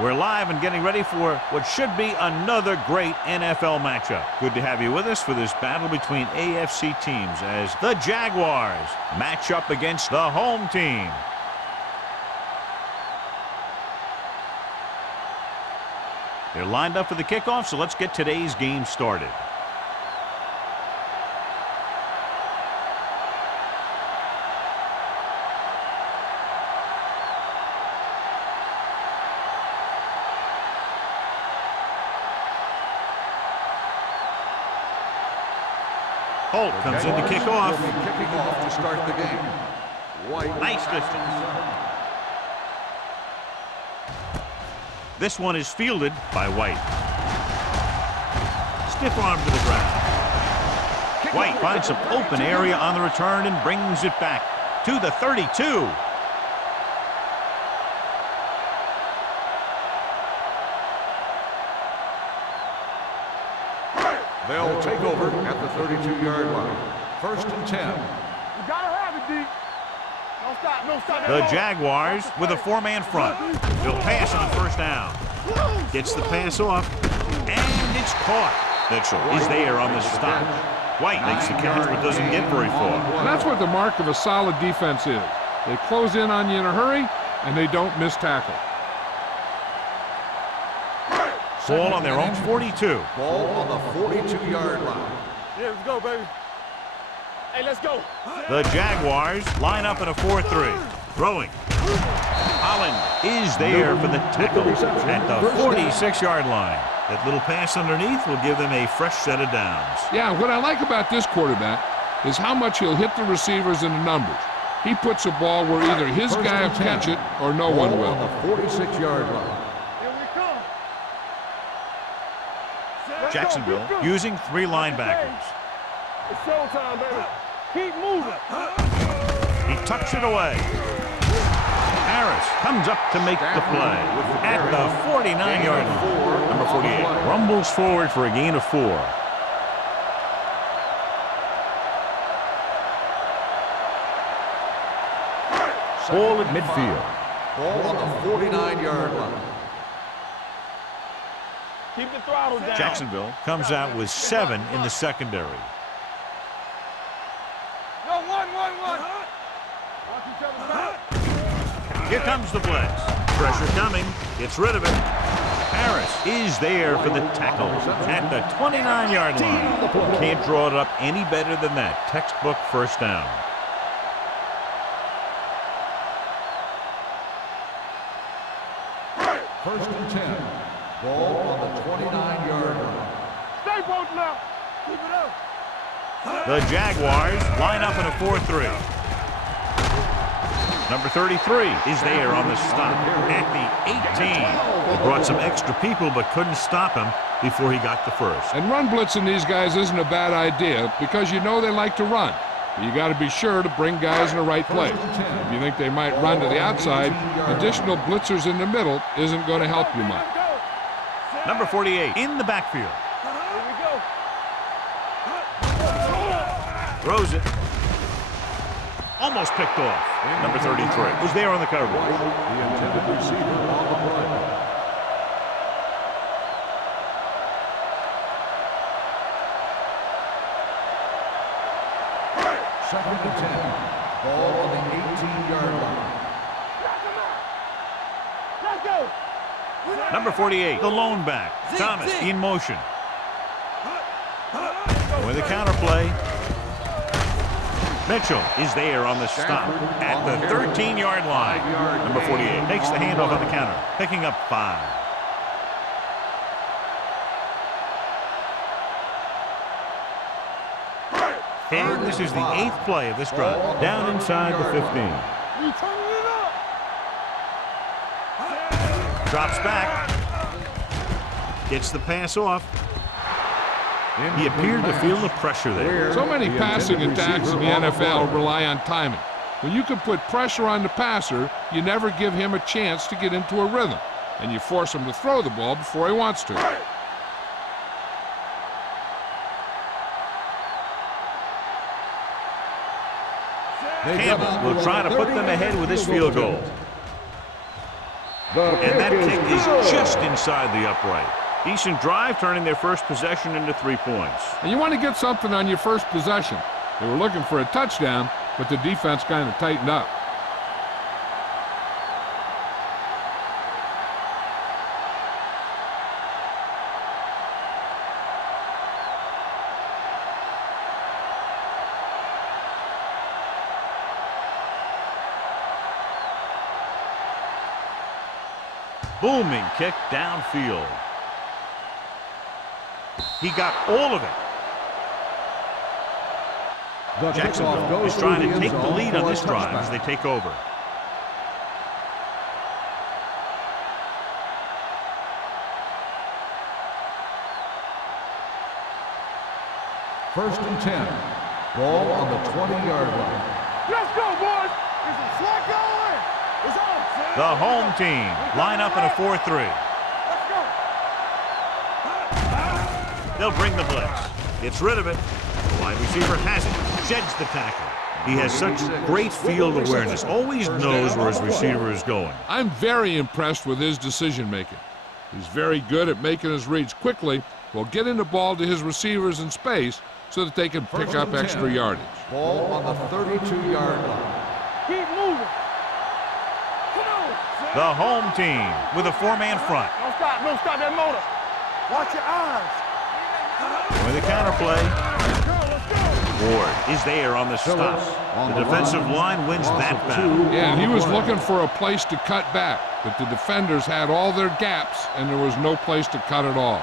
We're live and getting ready for what should be another great NFL matchup. Good to have you with us for this battle between AFC teams as the Jaguars match up against the home team. They're lined up for the kickoff, so let's get today's game started. Holt comes in to kick off. Kicking off to start the game. White. Nice distance. This one is fielded by White. Stiff arm to the ground. White finds some open area on the return and brings it back to the 32. They'll take over at the 32-yard line. 1st and 10. You gotta have it, D. Don't stop, no stop. The Jaguars with a four-man front. They'll pass on 1st down. Gets the pass off, and it's caught. Mitchell is there on the stop. White makes the catch but doesn't get very far. And that's what the mark of a solid defense is. They close in on you in a hurry, and they don't miss tackle. Ball on their own 42. Ball on the 42-yard line. Yeah, let's go, baby. Hey, let's go. The Jaguars line up in a 4-3. Throwing. Holland is there for the tackle at the 46-yard line. That little pass underneath will give them a fresh set of downs. Yeah, what I like about this quarterback is how much he'll hit the receivers in the numbers. He puts a ball where either his guy will catch it or no one will. On the 46-yard line. Jacksonville using 3 linebackers. It's showtime, baby. Keep moving. He tucks it away. Harris comes up to make the play at the 49-yard line. Number 48 rumbles forward for a gain of 4. Ball at midfield. Ball on the 49-yard line. Keep the throttle down. Jacksonville comes out with 7 in the secondary. No, one. Watch each other back. Here comes the blitz. Pressure coming. Gets rid of it. Harris is there for the tackle at the 29-yard line. Can't draw it up any better than that. Textbook 1st down. First and 10. Ball on the 29-yard line. Stay both now. Keep it up. The Jaguars line up in a 4-3. Number 33 is there on the stop at the 18. He brought some extra people but couldn't stop him before he got the first. And run blitzing these guys isn't a bad idea because you know they like to run. But you got to be sure to bring guys in the right place. If you think they might run to the outside, additional blitzers in the middle isn't going to help you much. Number 48 in the backfield. Here we go. Throws it. Almost picked off. Number 33 was there on the coverage. The intended receiver on the play. Second and 10. Ball on the 18-yard line. Let's go. Number 48, the lone back. Thomas in motion. With the counterplay. Mitchell is there on the stop at the 13-yard line. Number 48 takes the handoff on the counter, picking up 5. And this is the 8th play of this drive, down inside the 15. You turning it up. Drops back. Gets the pass off. He appeared to feel the pressure there. So many passing attacks in the NFL rely on timing. When you can put pressure on the passer, you never give him a chance to get into a rhythm, and you force him to throw the ball before he wants to. Campbell will try to put them ahead with this field goal. And that kick is just inside the upright. Decent drive, turning their first possession into 3 points. And you want to get something on your first possession. They were looking for a touchdown, but the defense kind of tightened up. Booming kick downfield. He got all of it. Jacksonville is trying to take the lead on this drive as they take over. First and 10. Ball on the 20-yard line. Let's go, boys. Is it slack going? It's on. The home team line up in a 4-3. Let's go. They'll bring the blitz. Gets rid of it. The wide receiver has it. Sheds the tackle. He has such great field awareness. Always knows where his receiver is going. I'm very impressed with his decision-making. He's very good at making his reads quickly while getting the ball to his receivers in space so that they can pick up extra yardage. Ball on the 32-yard line. Keep moving. Come on. The home team with a 4-man front. Don't stop. Don't stop that motor. Watch your eyes. With the counterplay. Let's go. Let's go. Ward is there on the stop. The defensive line wins that battle. Yeah, and he was looking for a place to cut back, but the defenders had all their gaps, and there was no place to cut at all.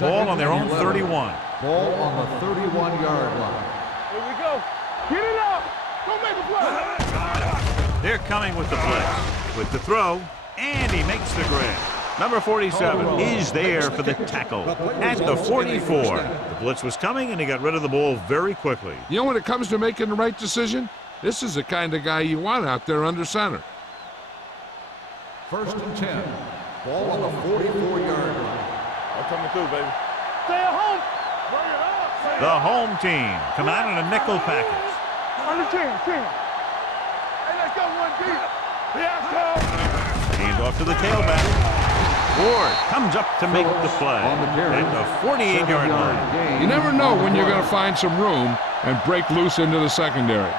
Ball on their own 31. Ball on the 31-yard line. Here we go. Get it up. Don't make a play. They're coming with the blitz. With the throw, and he makes the grab. Number 47 is there for the tackle at the 44. The blitz was coming, and he got rid of the ball very quickly. You know, when it comes to making the right decision, this is the kind of guy you want out there under center. First and 10. Ball on the 44-yard line. I'm coming through, baby. Stay at home. Bring it up. The home team come out in a nickel package. Under 10. Hey, let's go 1 deep. Let's go. Hand off to the tailback. Ward comes up to make the play at the 48-yard line. You never know when you're going to find some room and break loose into the secondary.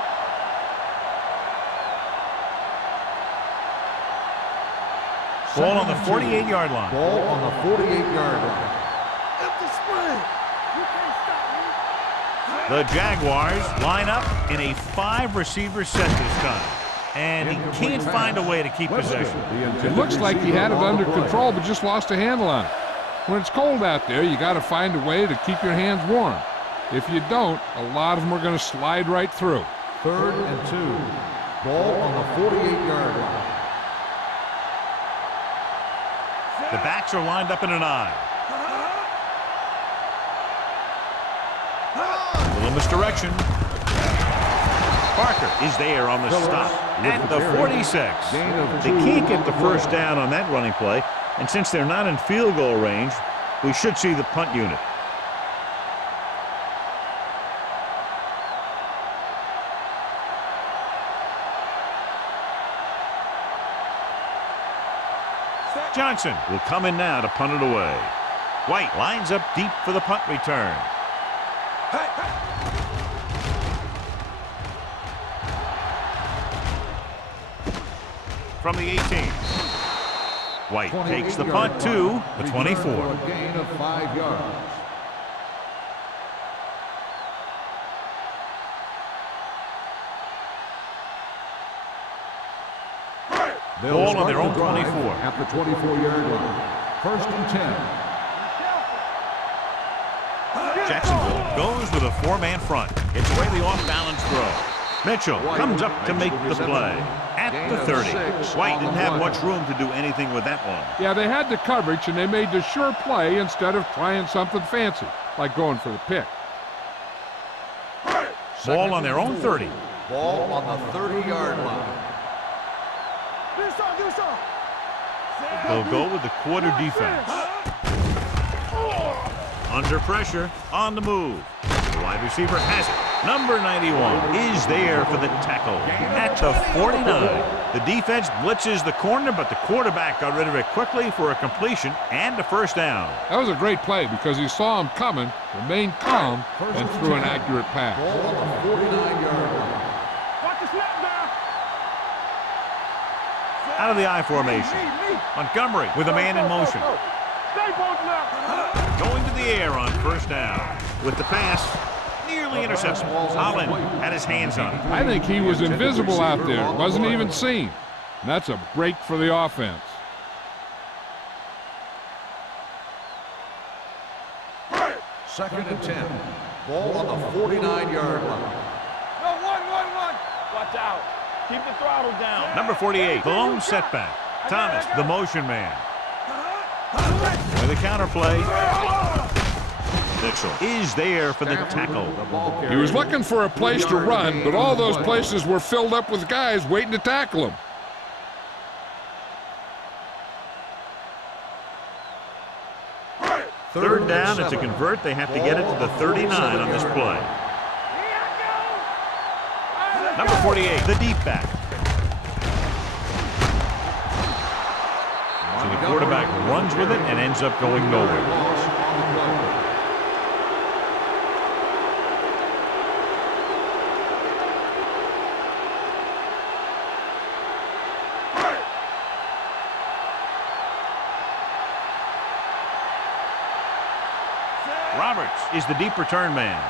Ball on the 48-yard line. Ball on the 48-yard line. Empty spring. You can't stop me. The Jaguars line up in a 5-receiver set this time. And he can't find a way to keep possession. It looks like he had it under control, but just lost a handle on it. When it's cold out there, you got to find a way to keep your hands warm. If you don't, a lot of them are going to slide right through. 3rd and 2. Ball on the 48-yard line. The backs are lined up in an I. A little misdirection. Parker is there on the stop at the 46. They can't get the first down on that running play, and since they're not in field goal range, we should see the punt unit. Johnson will come in now to punt it away. White lines up deep for the punt return. From the 18. White takes the punt to the 24. A gain of 5 yards. Ball on their own 24. At the 24-yard line. First and 10. Jacksonville goes with a 4-man front. It's away the off-balance throw. Mitchell comes up to make the play at the 30. White didn't have much room to do anything with that one. Yeah, they had the coverage, and they made the sure play instead of trying something fancy, like going for the pick. Ball on their own 30. Ball on the 30-yard line. Do some. They'll go with the quarter defense. Under pressure, on the move. The wide receiver has it. Number 91 is there for the tackle at the 49. The defense blitzes the corner, but the quarterback got rid of it quickly for a completion and a first down. That was a great play because he saw him coming, remained calm, and threw an accurate pass. Ball on the 49-yard line. Watch the snap now. Out of the I formation. Montgomery with a man in motion. Stay both now. Going to the air on first down. With the pass, nearly intercepted. Holland had his hands on it. I think he was invisible out there, wasn't even seen. And that's a break for the offense. Second and 10. Ball on the 49-yard line. No, one. Watch out. Keep the throttle down. Number 48, the lone setback. Thomas, the motion man. With a counterplay. Mitchell is there for the tackle. He was looking for a place to run, but all those places were filled up with guys waiting to tackle him. Third down, and to convert, they have to get it to the 39 on this play. Number 48, the deep back. So the quarterback runs with it and ends up going nowhere. Roberts is the deep return man.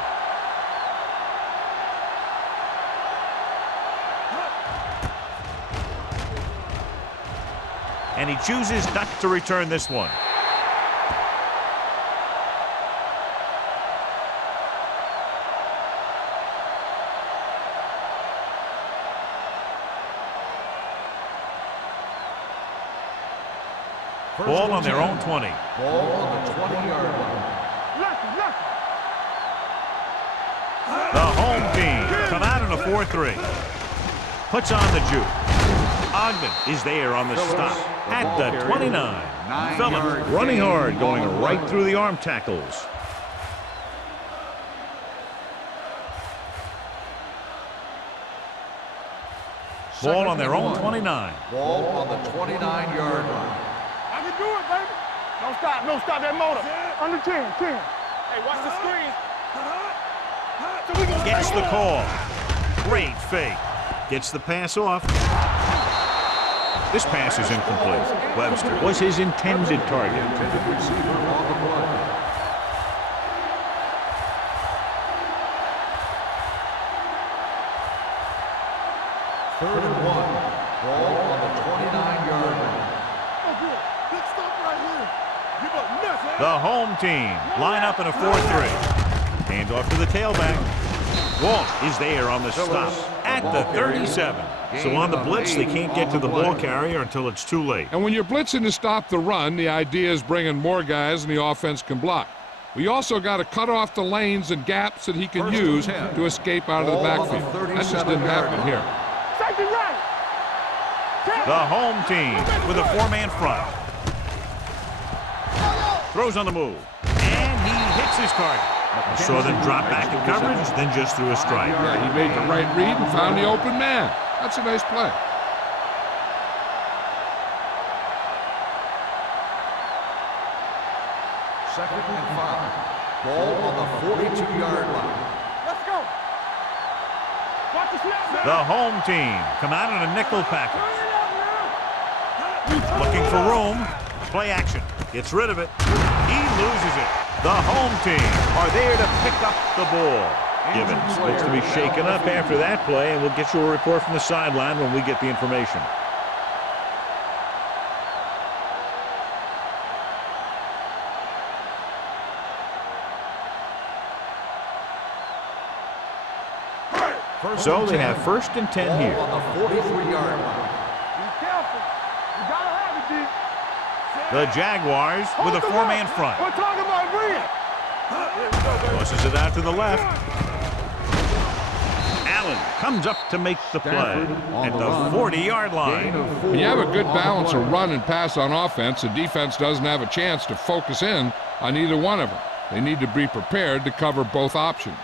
And he chooses not to return this one. Ball on their own 20. Ball on the 20-yard line. The home team come out in a 4-3. Puts on the juke. Ogden is there on the stop at the 29. Phillips running hard, going right through the arm tackles. Ball on their own 29. Ball on the 29-yard line. I can do it, baby. Don't stop that motor. Under 10. Hey, watch the screen. Gets the call. Great fake. Gets the pass off. This pass is incomplete. Webster was his intended target. Intended receiver on the play. Third and 1. Ball on the 29-yard line. Oh, good. Big stop right here. Give up nothing. The home team line up in a 4-3. Hand off to the tailback. Walt is there on the stop at the 37. So on the blitz, they can't get to the ball carrier until it's too late. And when you're blitzing to stop the run, the idea is bringing more guys and the offense can block. We also got to cut off the lanes and gaps that he can use to escape out of the backfield. That just didn't happen here. Safety right. The home team with a four-man front. Throws on the move. And he hits his target. Saw them drop back in coverage, then just threw a strike. Yeah, he made the right read and found the open man. That's a nice play. Second and 5. Ball on the 42-yard line. Let's go. Watch the snap. The home team come out in a nickel package. Looking for room. Play action. Gets rid of it. He loses it. The home team are there to pick up the ball. Gibbons looks to be shaken up after that play, and we'll get you a report from the sideline when we get the information. So they have first and 10 here. On the 43-yard line. Be careful. You gotta have it, D. The Jaguars with a four-man front. We're talking about Reed. Tosses it out to the left. Allen comes up to make the play at the 40-yard line. When you have a good balance of run and pass on offense, the defense doesn't have a chance to focus in on either one of them. They need to be prepared to cover both options.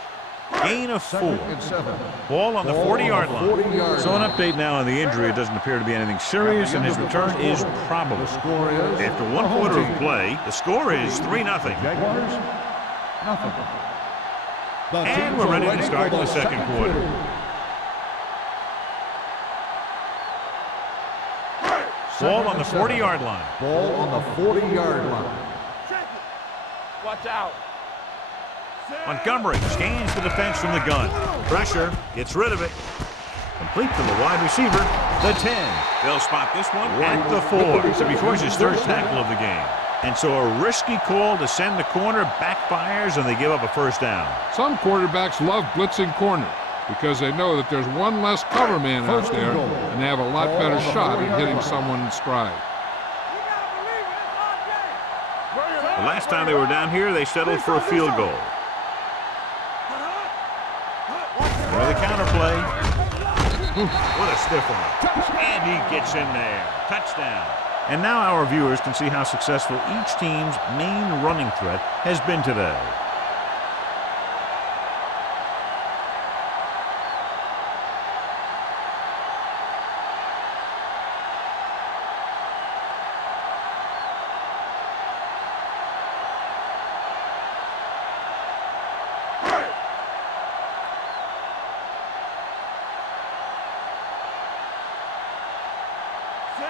Gain of 4. 2nd and 7. Ball on the 40-yard line. 40-yard So an line. update now on the injury. It doesn't appear to be anything serious, and his return is probable. The score is After one home quarter team. of play, the score is 3-0. Jaguars, nothing. And we're ready to start the second quarter. Ball on the 40-yard line. Ball on the 40-yard line. Watch out. Montgomery scans the defense from the gun. Pressure, gets rid of it. Complete to the wide receiver, the 10. They'll spot this one at the 4. So he forces his third tackle of the game. And so a risky call to send the corner backfires, and they give up a first down. Some quarterbacks love blitzing corners because they know that there's one less cover man out First and there, goal. and they have a lot Ball better on the shot at 40-yard hitting line. someone in stride. The last time they were down here, they settled for a field goal. With a counterplay. What a stiff one. And he gets in there. Touchdown. And now our viewers can see how successful each team's main running threat has been today.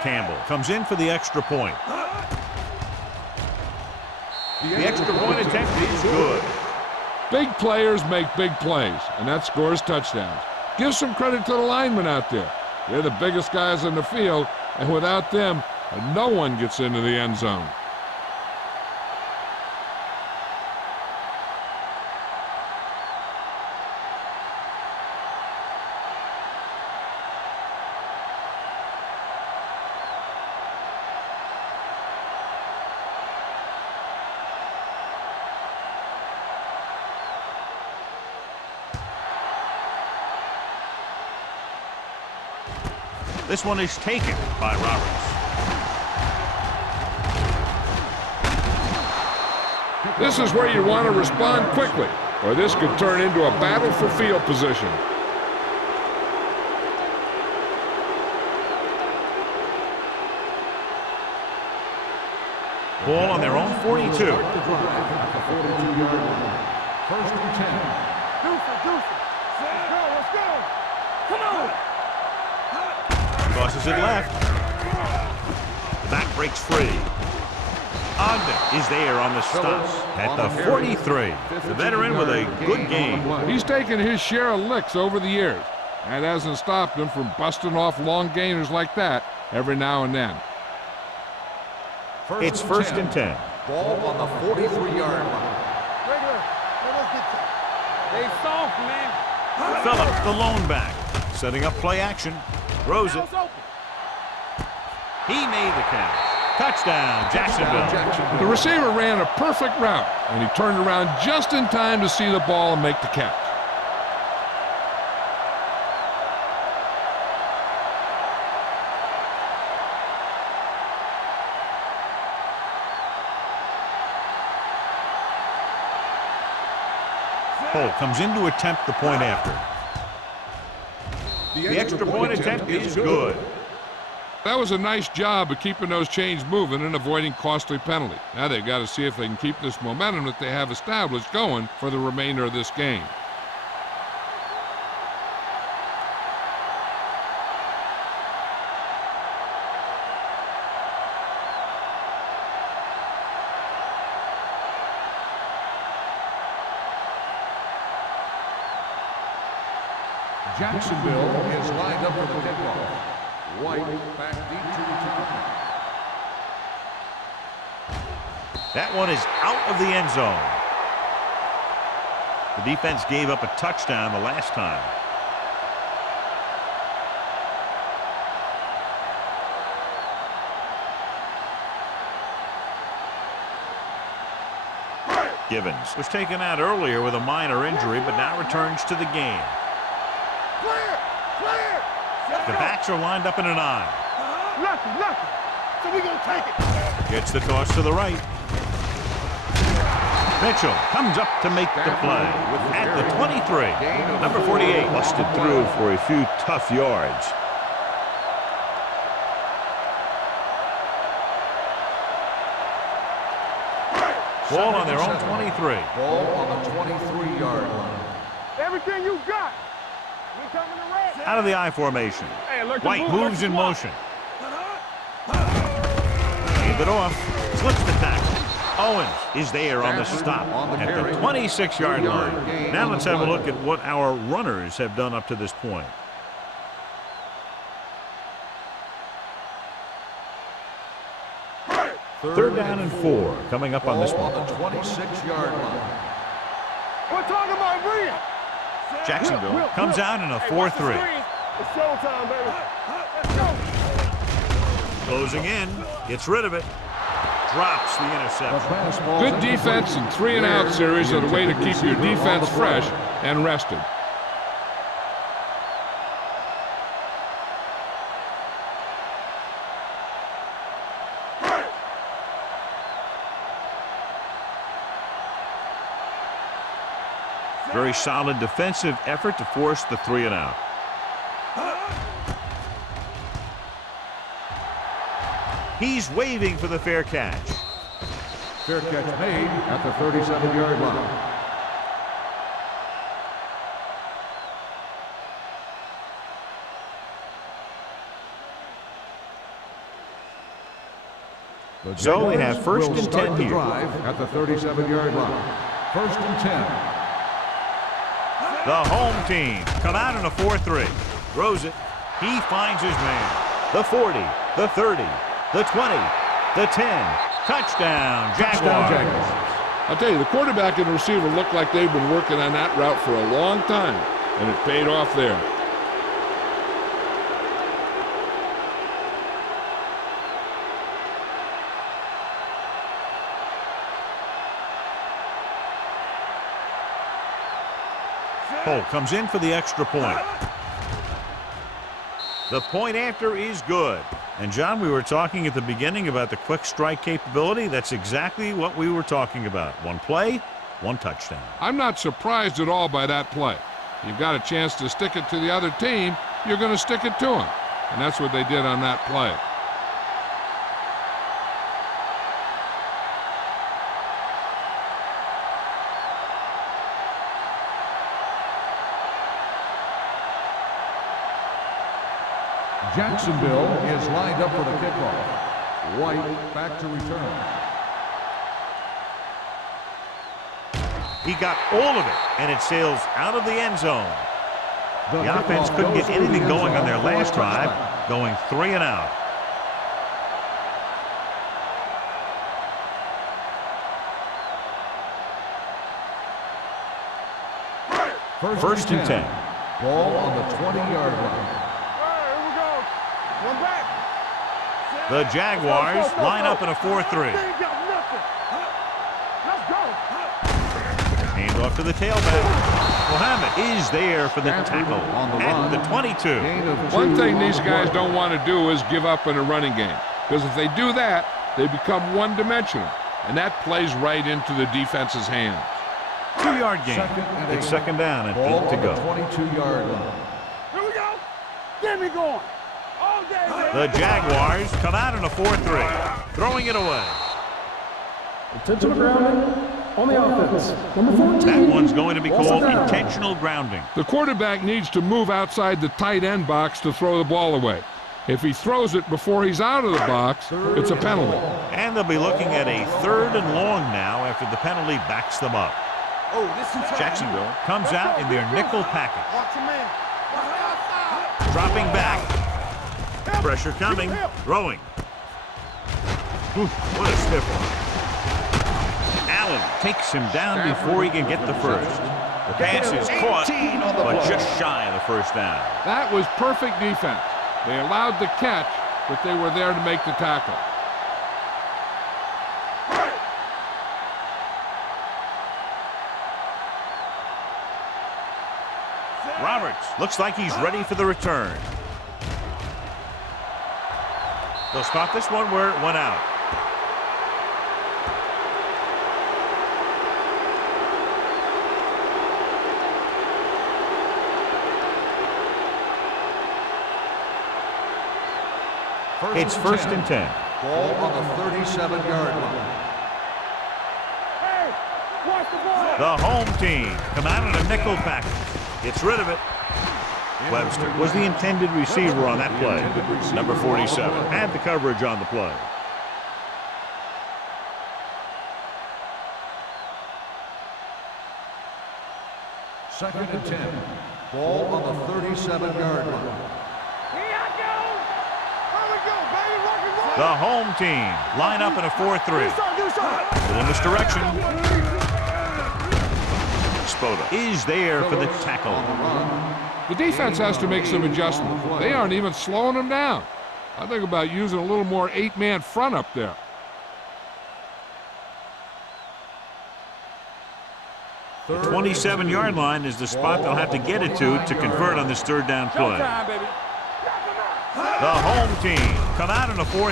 Campbell comes in for the extra point. The extra point attempt is good. Big players make big plays, and that scores touchdowns. Give some credit to the linemen out there. They're the biggest guys in the field, and without them, no one gets into the end zone. This one is taken by Roberts. This is where you want to respond quickly, or this could turn into a battle for field position. Ball on their own 42. Start the drive at the 42-yard line. 1st and 10. Deuce it. Let's go. Come on. Crosses it left. The back breaks free. Ogden is there on the stop at the 43. The veteran with a good game. He's taken his share of licks over the years. That hasn't stopped him from busting off long gainers like that every now and then. It's 1st and 10. Ball on the 43-yard line. Regular. Let's get they soft, man. Phillip, the lone back, setting up play action. Throws it. He made the catch. Touchdown, Jacksonville. The receiver ran a perfect route, and he turned around just in time to see the ball and make the catch. Holt comes in to attempt the point after. The extra point attempt is good. That was a nice job of keeping those chains moving and avoiding costly penalty. Now they've got to see if they can keep this momentum that they have established going for the remainder of this game. Jacksonville is lined up for the kickoff. White back deep to return. That one is out of the end zone. The defense gave up a touchdown the last time. Givens was taken out earlier with a minor injury, but now returns to the game. Clear. The backs are lined up in an I. Lucky. So we gonna take it. Gets the toss to the right. Mitchell comes up to make the play at the 23. Number 48 busted through for a few tough yards. Ball on their own 23. Ball on the 23-yard line. Everything you got. We coming to red. Out of the I formation. White moves in motion. Gave it off. Slips the tackle. Owens is there on the stop at the 26-yard line. Now let's have a look at what our runners have done up to this point. Third down and 4 coming up on this one. On the 26-yard line. We're talking about real. Jacksonville comes out in a 4-3. It's showtime, baby. Let's go. Closing in, gets rid of it, drops the interception. Good defense and 3-and-out series are the way to keep your defense fresh and rested. Very solid defensive effort to force the 3-and-out. He's waving for the fair catch. Fair catch made at the 37-yard line. So they have first and 10 here. Drive at the 37-yard line. First and 10. The home team come out in a 4-3. Throws it. He finds his man. The 40, the 30, the 20, the 10. Touchdown, Jaguars. I'll tell you, the quarterback and the receiver look like they've been working on that route for a long time, and it paid off there. Cole comes in for the extra point. The point after is good. And, John, we were talking at the beginning about the quick strike capability. That's exactly what we were talking about. One play, one touchdown. I'm not surprised at all by that play. You've got a chance to stick it to the other team, you're going to stick it to them. And that's what they did on that play. Jacksonville is lined up for the kickoff. White back to return. He got all of it, and it sails out of the end zone. The offense couldn't get anything going on their last drive, going 3-and-out. First and 10. Ball on the 20-yard line. One back. The Jaguars line up in a 4-3. Let's go. Hand off to the tailback. Muhammad is there for the tackle at the 22. One thing these guys don't want to do is give up in a running game, because if they do that, they become one-dimensional, and that plays right into the defense's hands. 2-yard gain. It's second down and 8 to go. 22-yard line. Here we go. Get me going. The Jaguars come out in a 4-3, throwing it away. Intentional grounding on the offense. Number 14. That one's going to be called intentional grounding. The quarterback needs to move outside the tight end box to throw the ball away. If he throws it before he's out of the box, it's a penalty. And they'll be looking at a 3rd and long now after the penalty backs them up. Jacksonville comes out in their nickel package. Dropping back. Pressure coming. Throwing. What a stiff one. Allen takes him down before he can get the first. The pass is caught, but just shy of the first down. That was perfect defense. They allowed the catch, but they were there to make the tackle. Roberts looks like he's ready for the return. They'll spot this one where it went out. It's first and 10. Ball on the 37-yard line. Hey, watch the ball. The home team come out in a nickel package. Gets rid of it. Webster was the intended receiver on that play. Number 47 had the coverage on the play. Second and 10. Ball on the 37-yard line. Here I go. Here we go, baby. Rock and roll. The home team line up in a 4-3. Do something. Still in this direction. Spoda is there for the tackle. The defense has to make some adjustments. They aren't even slowing them down. I think about using a little more 8-man front up there. The 27-yard line is the spot they'll have to get it to convert on this third down play. The home team come out in a 4-3.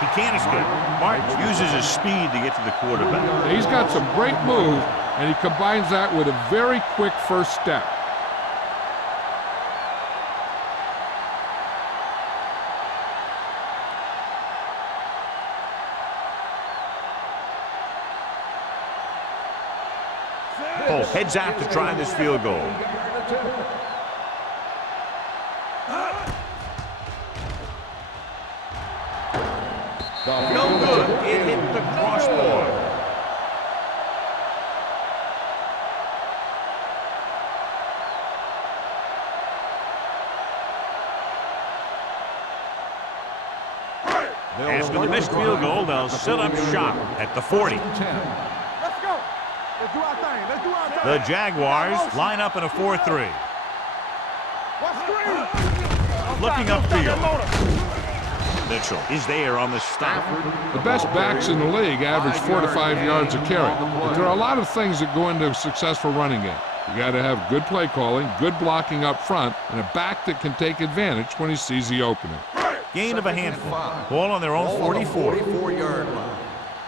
He can't escape. Martin uses his speed to get to the quarterback. He's got some great moves, and he combines that with a very quick first step. Holt heads out to try this field goal. No good. It hit the crossbar. After the missed field goal, they'll set up shop at the 40. Let's go. Let's do our thing. Let's do our thing. The Jaguars line up in a 4-3. What's screen? Looking upfield. Mitchell is there on the stop. The best backs in the league average 4 to 5 yards a carry. But there are a lot of things that go into a successful running game. You got to have good play calling, good blocking up front, and a back that can take advantage when he sees the opening. Gain of a handful. Ball on their own 44. 44-yard line.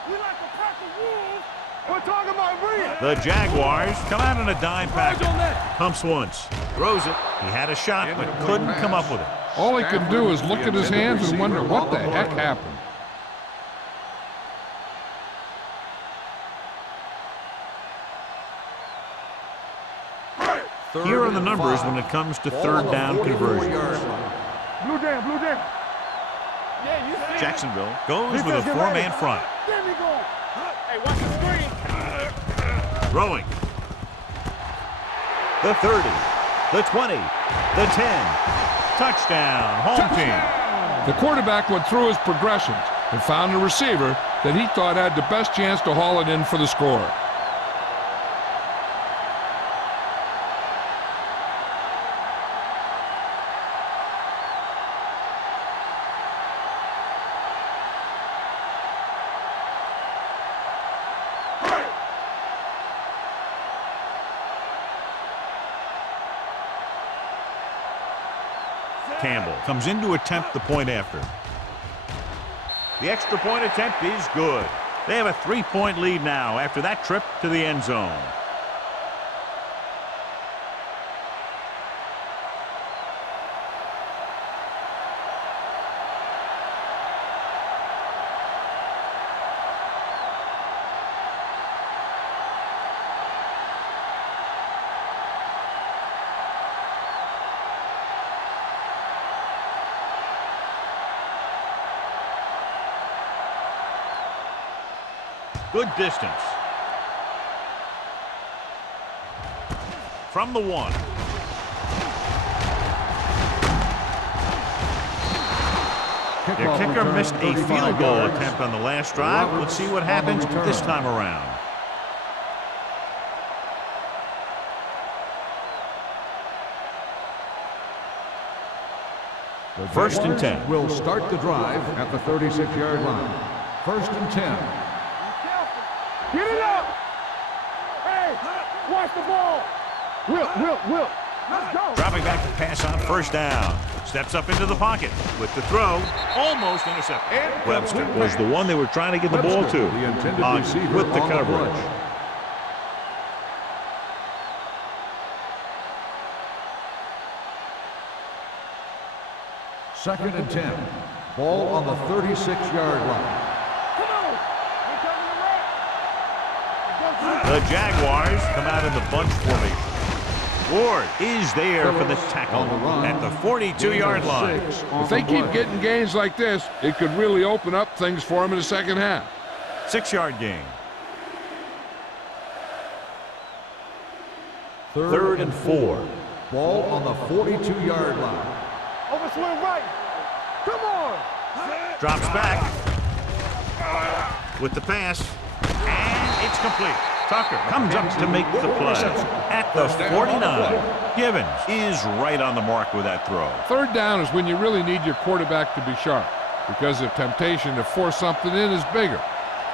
We like to pack the wolves. We're talking about real. The Jaguars come out in a dime package. Pumps once. Throws it. He had a shot, but couldn't come up with it. All he can do is look at his hands and wonder what the heck happened. Here are the numbers when it comes to third down conversions. Blue jam, blue jam. Yeah, you see. Jacksonville goes with a 4-man front. There we go. Hey, watch the screen. Throwing. The 30. The 20. The 10. Touchdown, home team. The quarterback went through his progressions and found a receiver that he thought had the best chance to haul it in for the score. Campbell comes in to attempt the point after. The extra point attempt is good. They have a 3-point lead now after that trip to the end zone. Good distance. From the 1. Their kicker missed a field goal attempt on the last drive. Let's see what happens this time around. First and 10. Will start the drive at the 36-yard line. First and 10. Get it up. Hey, watch the ball. Will. Let's go. Dropping back to pass on first down. Steps up into the pocket with the throw. Almost intercepted. Webster was the one they were trying to get the ball to. The intended receiver With the on coverage. play. Second and 10. Ball on the 36-yard line. Come on. We're coming to right. The Jaguars come out in the bunch formation. Ward is there for the tackle at the 42-yard line. If they keep getting gains like this, it could really open up things for them in the second half. 6-yard gain. Third and 4. Ball on the 42-yard line. Overswing right. Come on. Drops back with the pass, and it's complete. Tucker comes up to make the play at the 49. Givens is right on the mark with that throw. Third down is when you really need your quarterback to be sharp because the temptation to force something in is bigger.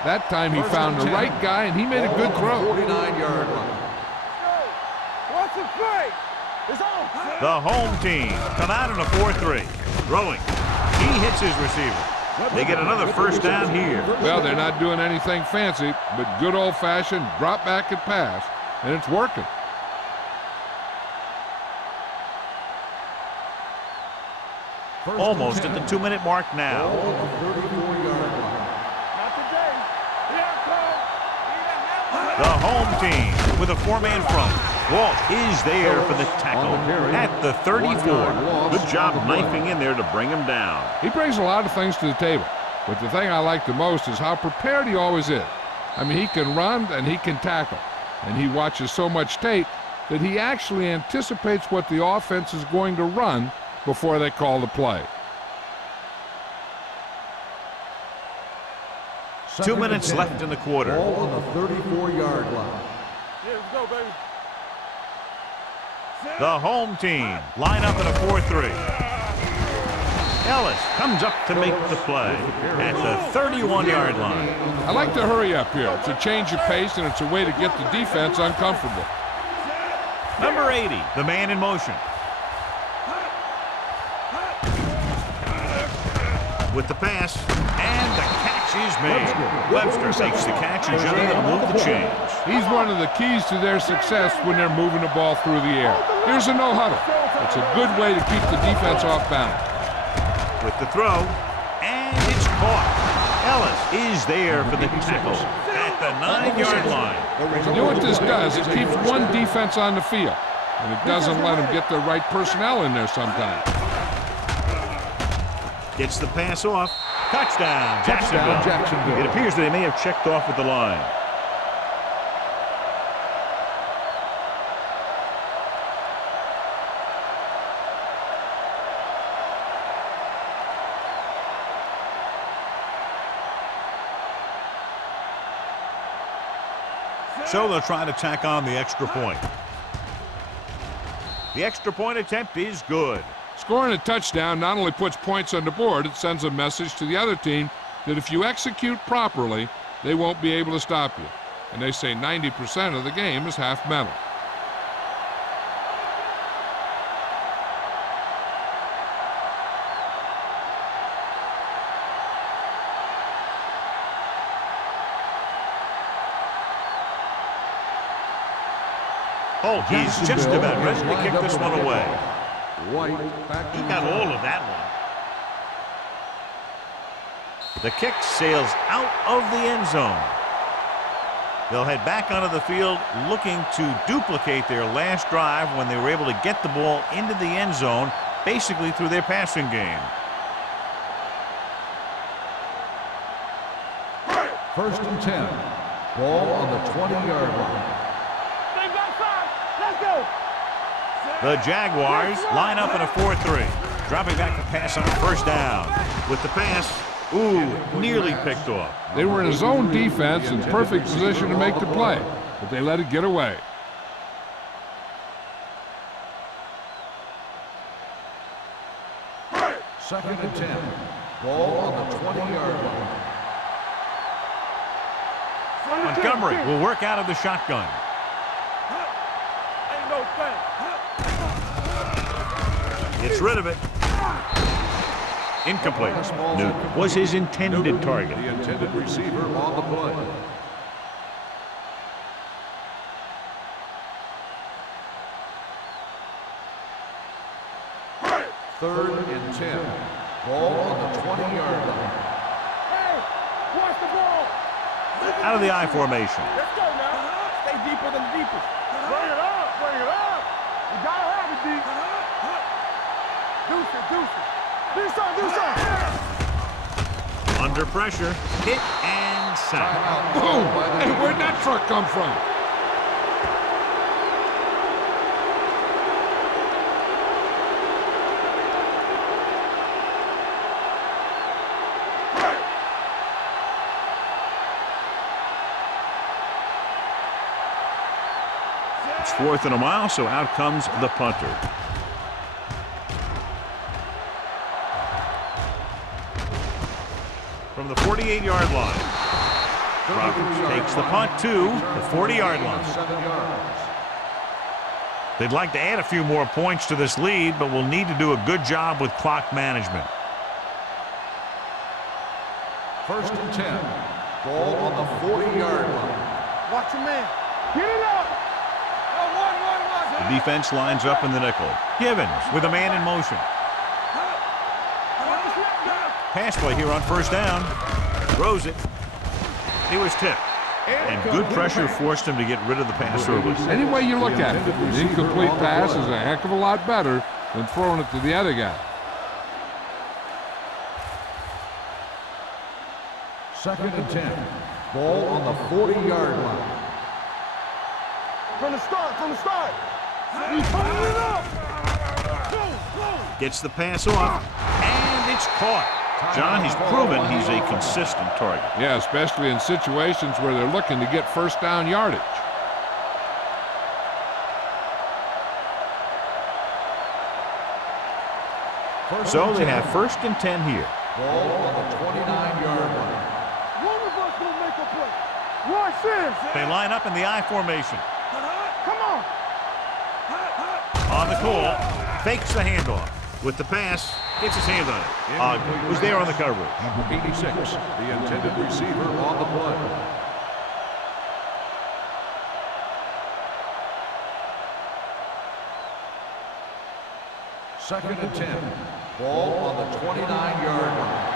That time he found the right guy, and he made a good throw. 49-yard line. Watch the play. It's on. The home team come out in a 4-3. Throwing. He hits his receiver. They get another first down here. Well, they're not doing anything fancy, but good old-fashioned drop back and pass, and it's working. Almost at the 2-minute mark now. Not today. Here comes. The home team with a 4-man front. Walt is there for the tackle at the 34. Good job knifing in there to bring him down. He brings a lot of things to the table, but the thing I like the most is how prepared he always is. I mean, he can run and he can tackle, and he watches so much tape that he actually anticipates what the offense is going to run before they call the play. 2 minutes left in the quarter. Ball on the 34-yard line. Here we go, baby. The home team line up in a 4-3. Ellis comes up to make the play at the 31-yard line. I like to hurry up here. It's a change of pace, and it's a way to get the defense uncomfortable. Number 80, the man in motion. With the pass, and the catch is made. Webster makes the catch, and Jonathan will move the change. He's one of the keys to their success when they're moving the ball through the air. Here's a no-huddle. It's a good way to keep the defense off balance. With the throw, and it's caught. Ellis is there for the tackle at the 9-yard line. You know what this does? It keeps one defense on the field, and it doesn't let them get the right personnel in there sometimes. Gets the pass off. Touchdown, Jacksonville. It appears that they may have checked off at the line. So they'll try to tack on the extra point. The extra point attempt is good. Scoring a touchdown not only puts points on the board, it sends a message to the other team that if you execute properly, they won't be able to stop you. And they say 90% of the game is half mental. Holt, he's just about ready to kick this one away. White back. He got all of that one. The kick sails out of the end zone. They'll head back onto the field looking to duplicate their last drive when they were able to get the ball into the end zone, basically through their passing game. First and 10. Ball on the 20-yard line. Stay back 5. Let's go. The Jaguars line up in a 4-3. Dropping back to pass on first down. With the pass, nearly picked off. They were in a zone defense in perfect position to make the play, but they let it get away. Second and 10. Ball on the 20-yard line. Montgomery will work out of the shotgun. Ain't no thing. Gets rid of it. Incomplete. Newton was his intended target. The intended receiver on the play. Third and 10. Ball on the 20-yard line. Hey, watch the ball. Out of the I formation. Let's go now. Stay deeper than the deepest. Bring it up, bring it up. You gotta have it deep. Deuce it, deuce it. Do something, do something. Under pressure, hit and sack. Boom! Hey, where'd that truck come from? It's 4th and a mile, so out comes the punter. From the 48-yard line, Crawford takes the punt to the 40-yard line. 7 yards. They'd like to add a few more points to this lead, but will need to do a good job with clock management. 1st and 10. Ball on the 40-yard line. Watch your man. Get it up. The defense lines up in the nickel. Givens with a man in motion. Pass play here on 1st down. Throws it. He was tipped. And good pressure forced him to get rid of the pass early. Any way you look at it, an incomplete pass is a heck of a lot better than throwing it to the other guy. 2nd and 10. Ball on the 40-yard line. From the start, from the start. He's pulling it up. Gets the pass off, and it's caught. John, he's proven he's a consistent target. Yeah, especially in situations where they're looking to get 1st down yardage. So they have 1st and 10 here. Ball on the 29-yard line. One of us will make a play. Watch this. They line up in the I formation. Come on. On the call, fakes the handoff. With the pass, gets his hand on it. Was there on the coverage. Number 86, the intended receiver on the play. Second and 10. Ball on the 29-yard line.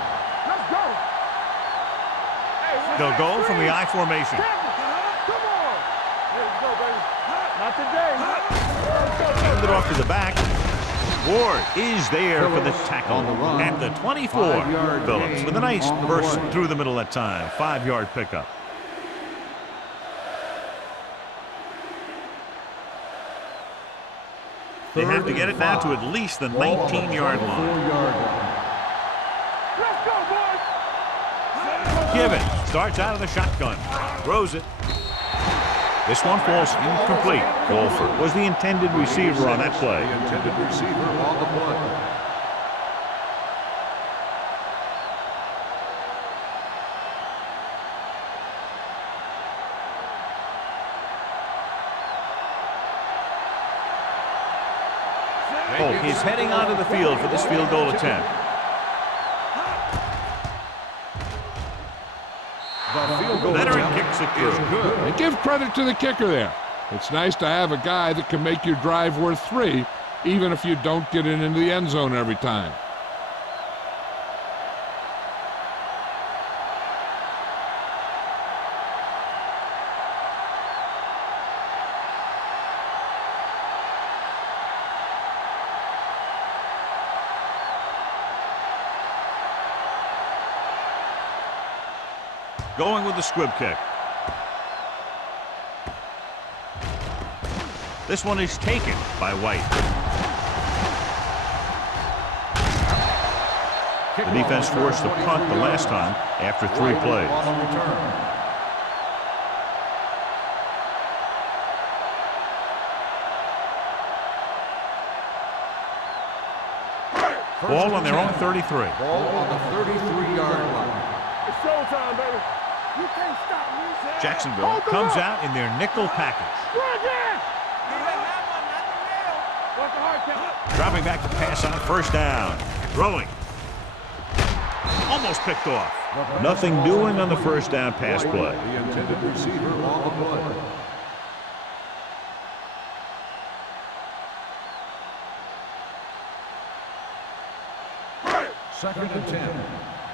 Let's go. Hey, They'll go from the I formation. Come on. Let's go, baby. Not today. Hand it off to the back. Ward is there for the tackle on the run. at the 24. 5-yard Phillips gain with a nice on the burst play. through the middle that time. 5-yard pickup. They have to get it now to at least the 19-yard line. 4-yard line. Let's go, boys. Given starts out of the shotgun. Throws it. This one falls incomplete. Wolford was the intended receiver on that play. The intended receiver on the play. Holt is heading onto the field for this field goal attempt. The field goal Veteran attempt kicks it is through. good. And give credit to the kicker there. It's nice to have a guy that can make your drive worth 3, even if you don't get it into the end zone every time. Going with the squib kick. This one is taken by White. The defense forced the punt the last time after 3 plays. On the return. Ball on their own 33. Ball on the 33-yard line. It's showtime, baby. You can't stop me. Jacksonville comes out in their nickel package. Run again. What's the hard count? Dropping back to pass on 1st down. Throwing. Almost picked off. Nothing doing on the 1st down pass play. The intended receiver on the play. Second and 10.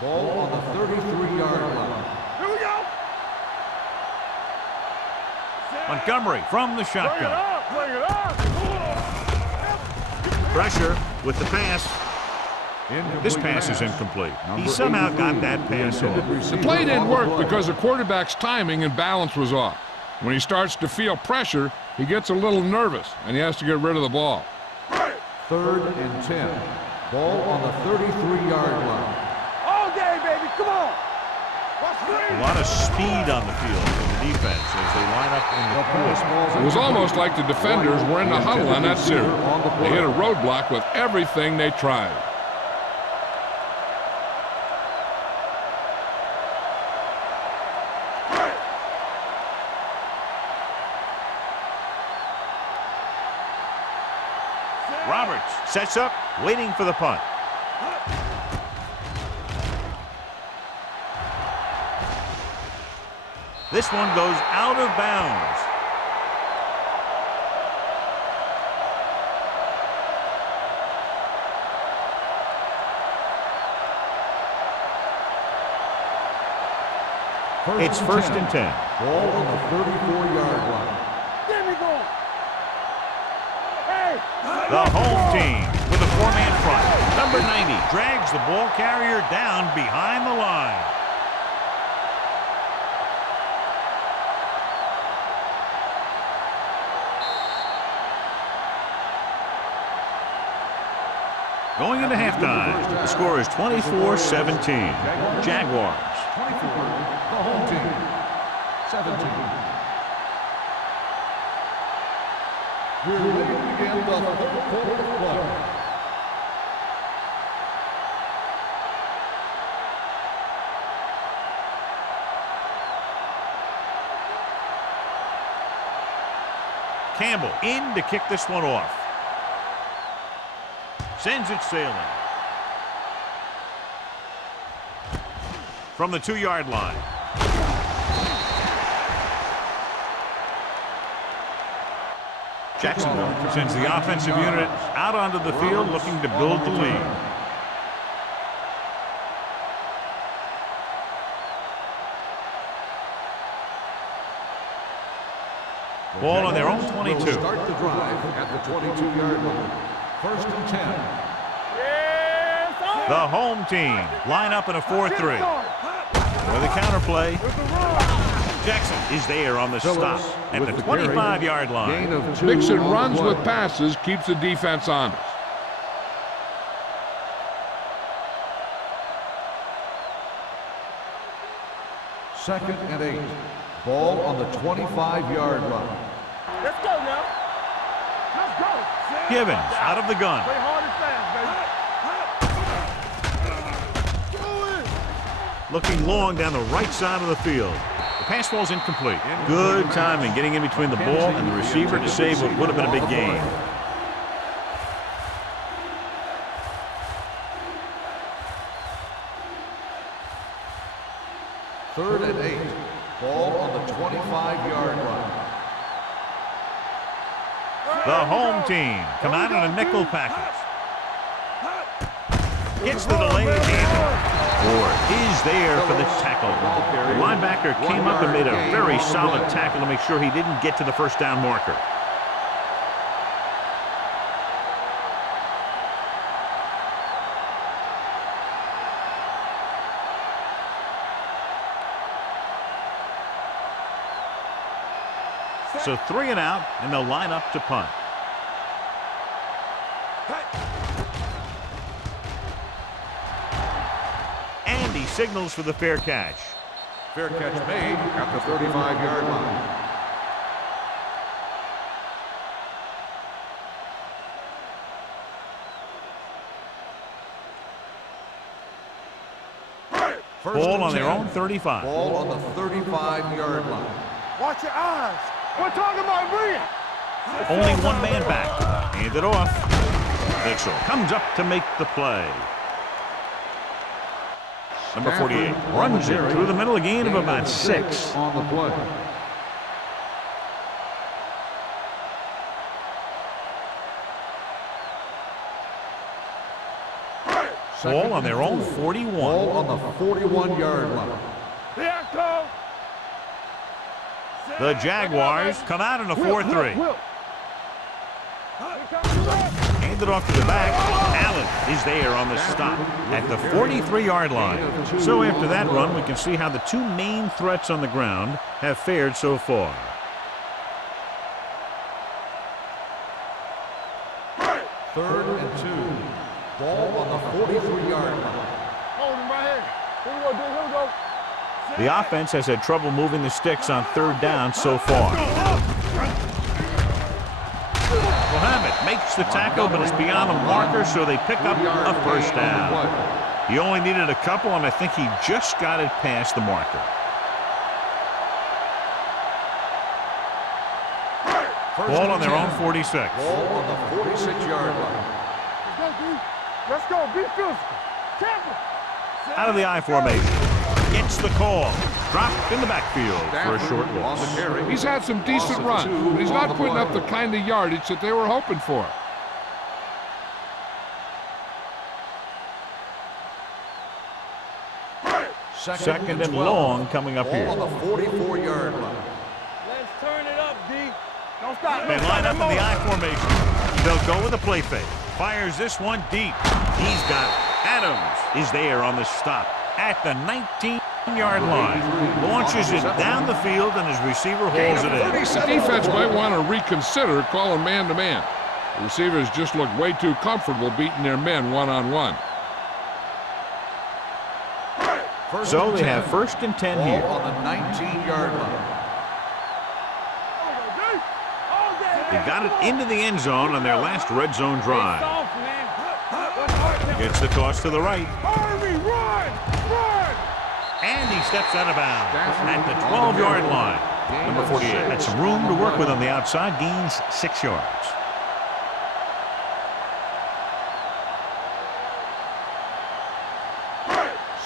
Ball on the 33-yard line. Here we go. Montgomery from the shotgun. Bring it up. Pressure with the pass. Incomplete This pass is incomplete. He somehow got that pass off. The play didn't work because the quarterback's timing and balance was off. When he starts to feel pressure, he gets a little nervous, and he has to get rid of the ball. Third and 10. Ball on the 33-yard line. All day, baby. Come on. A lot of speed on the field for the defense as they line up in the pool. It was almost like the defenders were in the huddle on that series. They hit a roadblock with everything they tried. Roberts sets up, waiting for the punt. This one goes out of bounds. It's first and 10. Ball on the 34-yard line. There we go. Hey. The home team with a four-man front. Number 90 drags the ball carrier down behind the line. Going into halftime, the score is 24-17. Jaguars. 24, the home team. 17. We're ready to begin the third quarter of play. Campbell in to kick this one off. Sends it sailing. From the 2-yard line. Jacksonville sends the offensive unit out onto the field looking to build the lead. Ball on their own 22. Will start the drive at the 22-yard line. First and 10. Yes, The home team line up in a 4-3. With a counterplay. Jackson is there on the stop at the 25-yard line. Mixing runs with passes keeps the defense honest. Second and 8. Ball on the 25-yard line. Let's go now. Let's go. Givens out of the gun. Play hard and fast, baby. Looking long down the right side of the field. The pass ball's incomplete. Good timing getting in between the ball and the receiver to save what would have been a big gain. Third and 8. Ball on the 25-yard line. The home team come out in a nickel package. Gets the delayed handoff. Ford is there for the tackle. The linebacker came up and made a very solid tackle to make sure he didn't get to the first down marker. So 3 and out, and they'll line up to punt. And he signals for the fair catch. Fair catch made at the 35-yard line. Ball on their own 35. Ball on the 35-yard line. Watch your eyes. We're talking about bringing. Only one man back. Hand it off. Mitchell comes up to make the play. Number 48 runs it through the middle, a gain of about 6. On the play. Ball on their own 41. Ball on the 41-yard line. Here I come. The Jaguars come out in a 4-3. Will. Here comes the left. Handed off to the back. Allen is there on the stop at the 43-yard line. So after that run, we can see how the two main threats on the ground have fared so far. Third and 2. Ball on the 43-yard line. Hold him right here. Here we go, dude. Here we go. The offense has had trouble moving the sticks on third down so far. Muhammad makes the tackle, but it's beyond the marker, so they pick up a first down. He only needed a couple, and I think he just got it past the marker. Ball on their own 46. Ball on the 46-yard line. Let's go, dude. Let's go. Be physical. Tackle. Out of the I formation. Gets the call. Dropped in the backfield for a short On the loss. carry. He's had some decent Loss of runs, 2 but he's on not the putting play. up the kind of yardage that they were hoping for. Second and long coming up Ball here. on the 44-yard line. Let's turn it up, D. Don't stop. They line up in the I formation. They'll go with a play fake. Fires this one deep. He's got it. Adams is there on the stop at the 19-yard line. Launches it down the field, and his receiver holds it in. The defense might want to reconsider calling man-to-man. The receivers just look way too comfortable beating their men one-on-one. So they have first and 10 Ball here. on the 19-yard line. They got it into the end zone on their last red zone drive. Gets the toss to the right. Harvey, run! Run! And he steps out of bounds at the 12-yard line. Number 48 had some room to work with on the outside, gains 6 yards.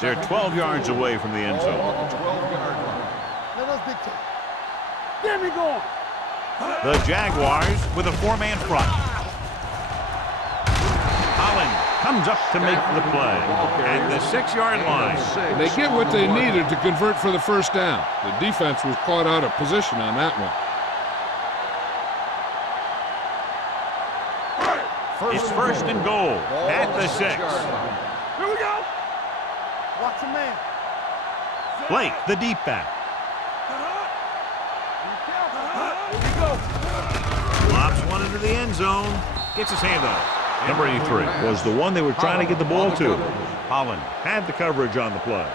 They're 12 yards away from the end zone. On the 12-yard line. Let us dictate. Get me going. The Jaguars with a 4-man front. Holland comes up to make the play at the 6-yard line. They get what they needed to convert for the first down. The defense was caught out of position on that one. It's first and goal at the 6. Here we go. Watch the man. Blake, the deep back. Here we go. Lobs one into the end zone. Gets his hand up. Number 83 was the one they were trying to get the ball to. Holland had the coverage on the play.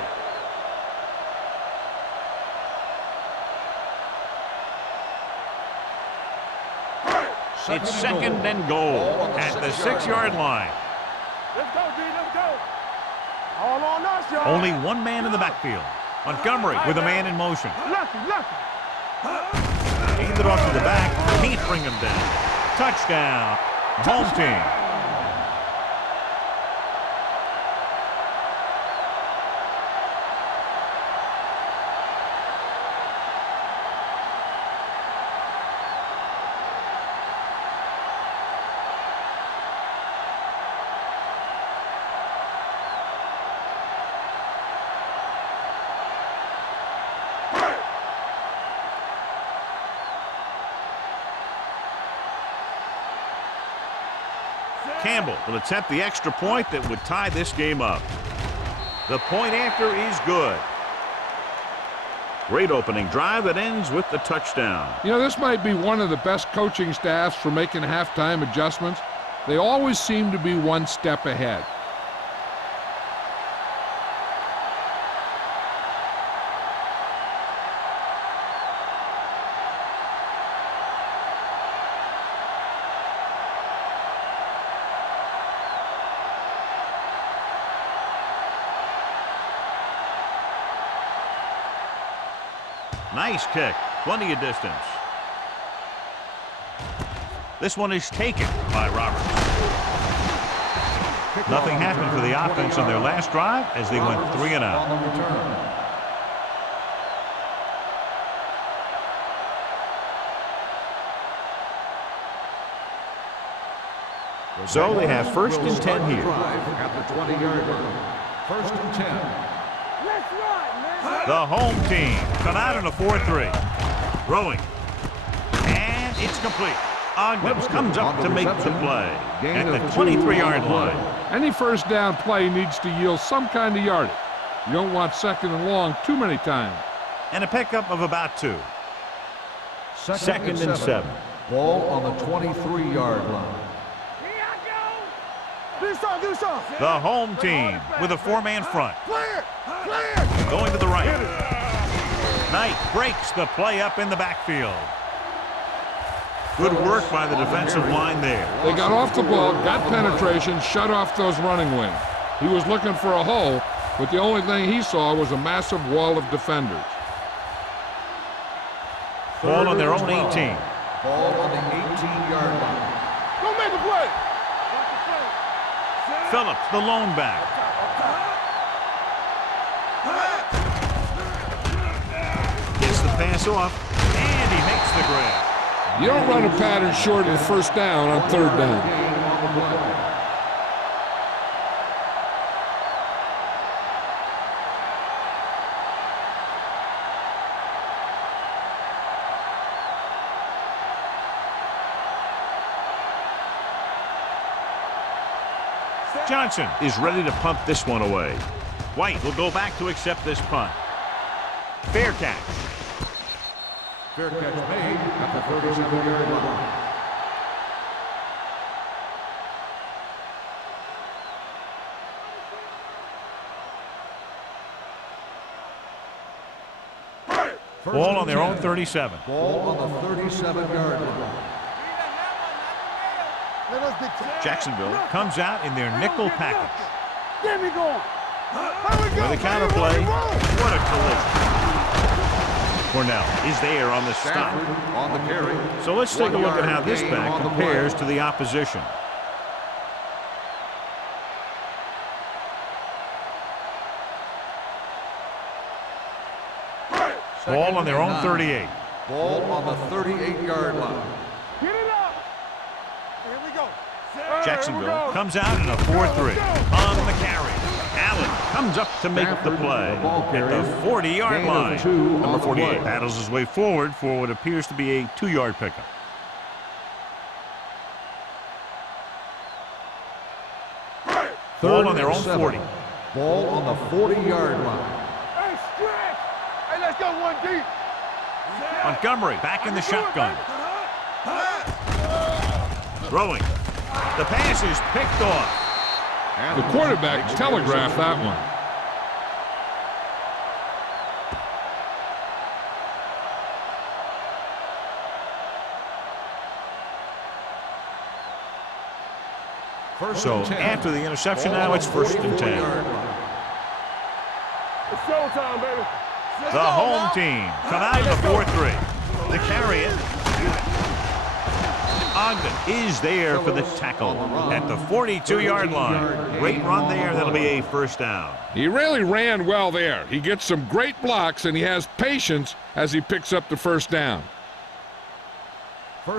It's second and goal at the 6-yard line. Let's go, D. Let's go. All on us, y'all. Only one man in the backfield. Montgomery with a man in motion. Lucky, lucky. Handed off to the back. Can't bring him down. Touchdown. Home team. Campbell will attempt the extra point that would tie this game up. The point after is good. Great opening drive that ends with the touchdown. You know, this might be one of the best coaching staffs for making halftime adjustments. They always seem to be one step ahead. Nice kick. Plenty of distance. This one is taken by Roberts. Nothing happened for the offense on their last drive as they went 3 and out. On the return. So they have first and 10 here. At the 20-yard line. First and 10. Let's run, man. The home team come out in a 4-3. Throwing. And it's complete. Ogden comes up to make the play at the 23-yard line. Any first down play needs to yield some kind of yardage. You don't want second and long too many times. And a pickup of about 2. Second and 7. Ball on the 23-yard line. Here I go. Do something. The home team with a 4-man front. Clear. Going to the right. Knight breaks the play up in the backfield. Good work by the defensive line there. They got off the ball, got penetration, shut off those running wings. He was looking for a hole, but the only thing he saw was a massive wall of defenders. Ball on their own 18. Ball on the 18-yard line. Go make the play. Phillips, the lone back. Gets the pass off, and he makes the grab. You don't run a pattern short of first down on third down. Johnson is ready to punt this one away. White will go back to accept this punt. Fair catch. Fair catch made at the 37-yard line. Ball on their own 37. Ball on the 37-yard line. Let us dictate. Jacksonville comes out in their nickel package. Get me going. With a counter play, what a collision. Cornell is there on the stop. Stafford on the carry. So let's take a look at how 1 this yard back gain on the compares play. to the opposition. Ball on their own 38. Ball on the 38-yard line. Get it up. Here we go. Jacksonville comes out in a 4-3 on the carry. Allen comes up to make the play at the 40-yard Gain of line. 2 on Number the 48 play. battles his way forward for what appears to be a 2-yard pickup. Ball on their own 40. Ball on the 40-yard line. Hey, stretch. Hey, let's go one deep. Montgomery back in the shotgun. Throwing. The pass is picked off. The quarterback telegraphed that one. So after the interception, now it's first and 10. It's showtime, baby. The home team come out in the 4-3. The carry it. Ogden is there for the tackle at the 42-yard line. Great run there. That'll be a first down. He really ran well there. He gets some great blocks, and he has patience as he picks up the first down.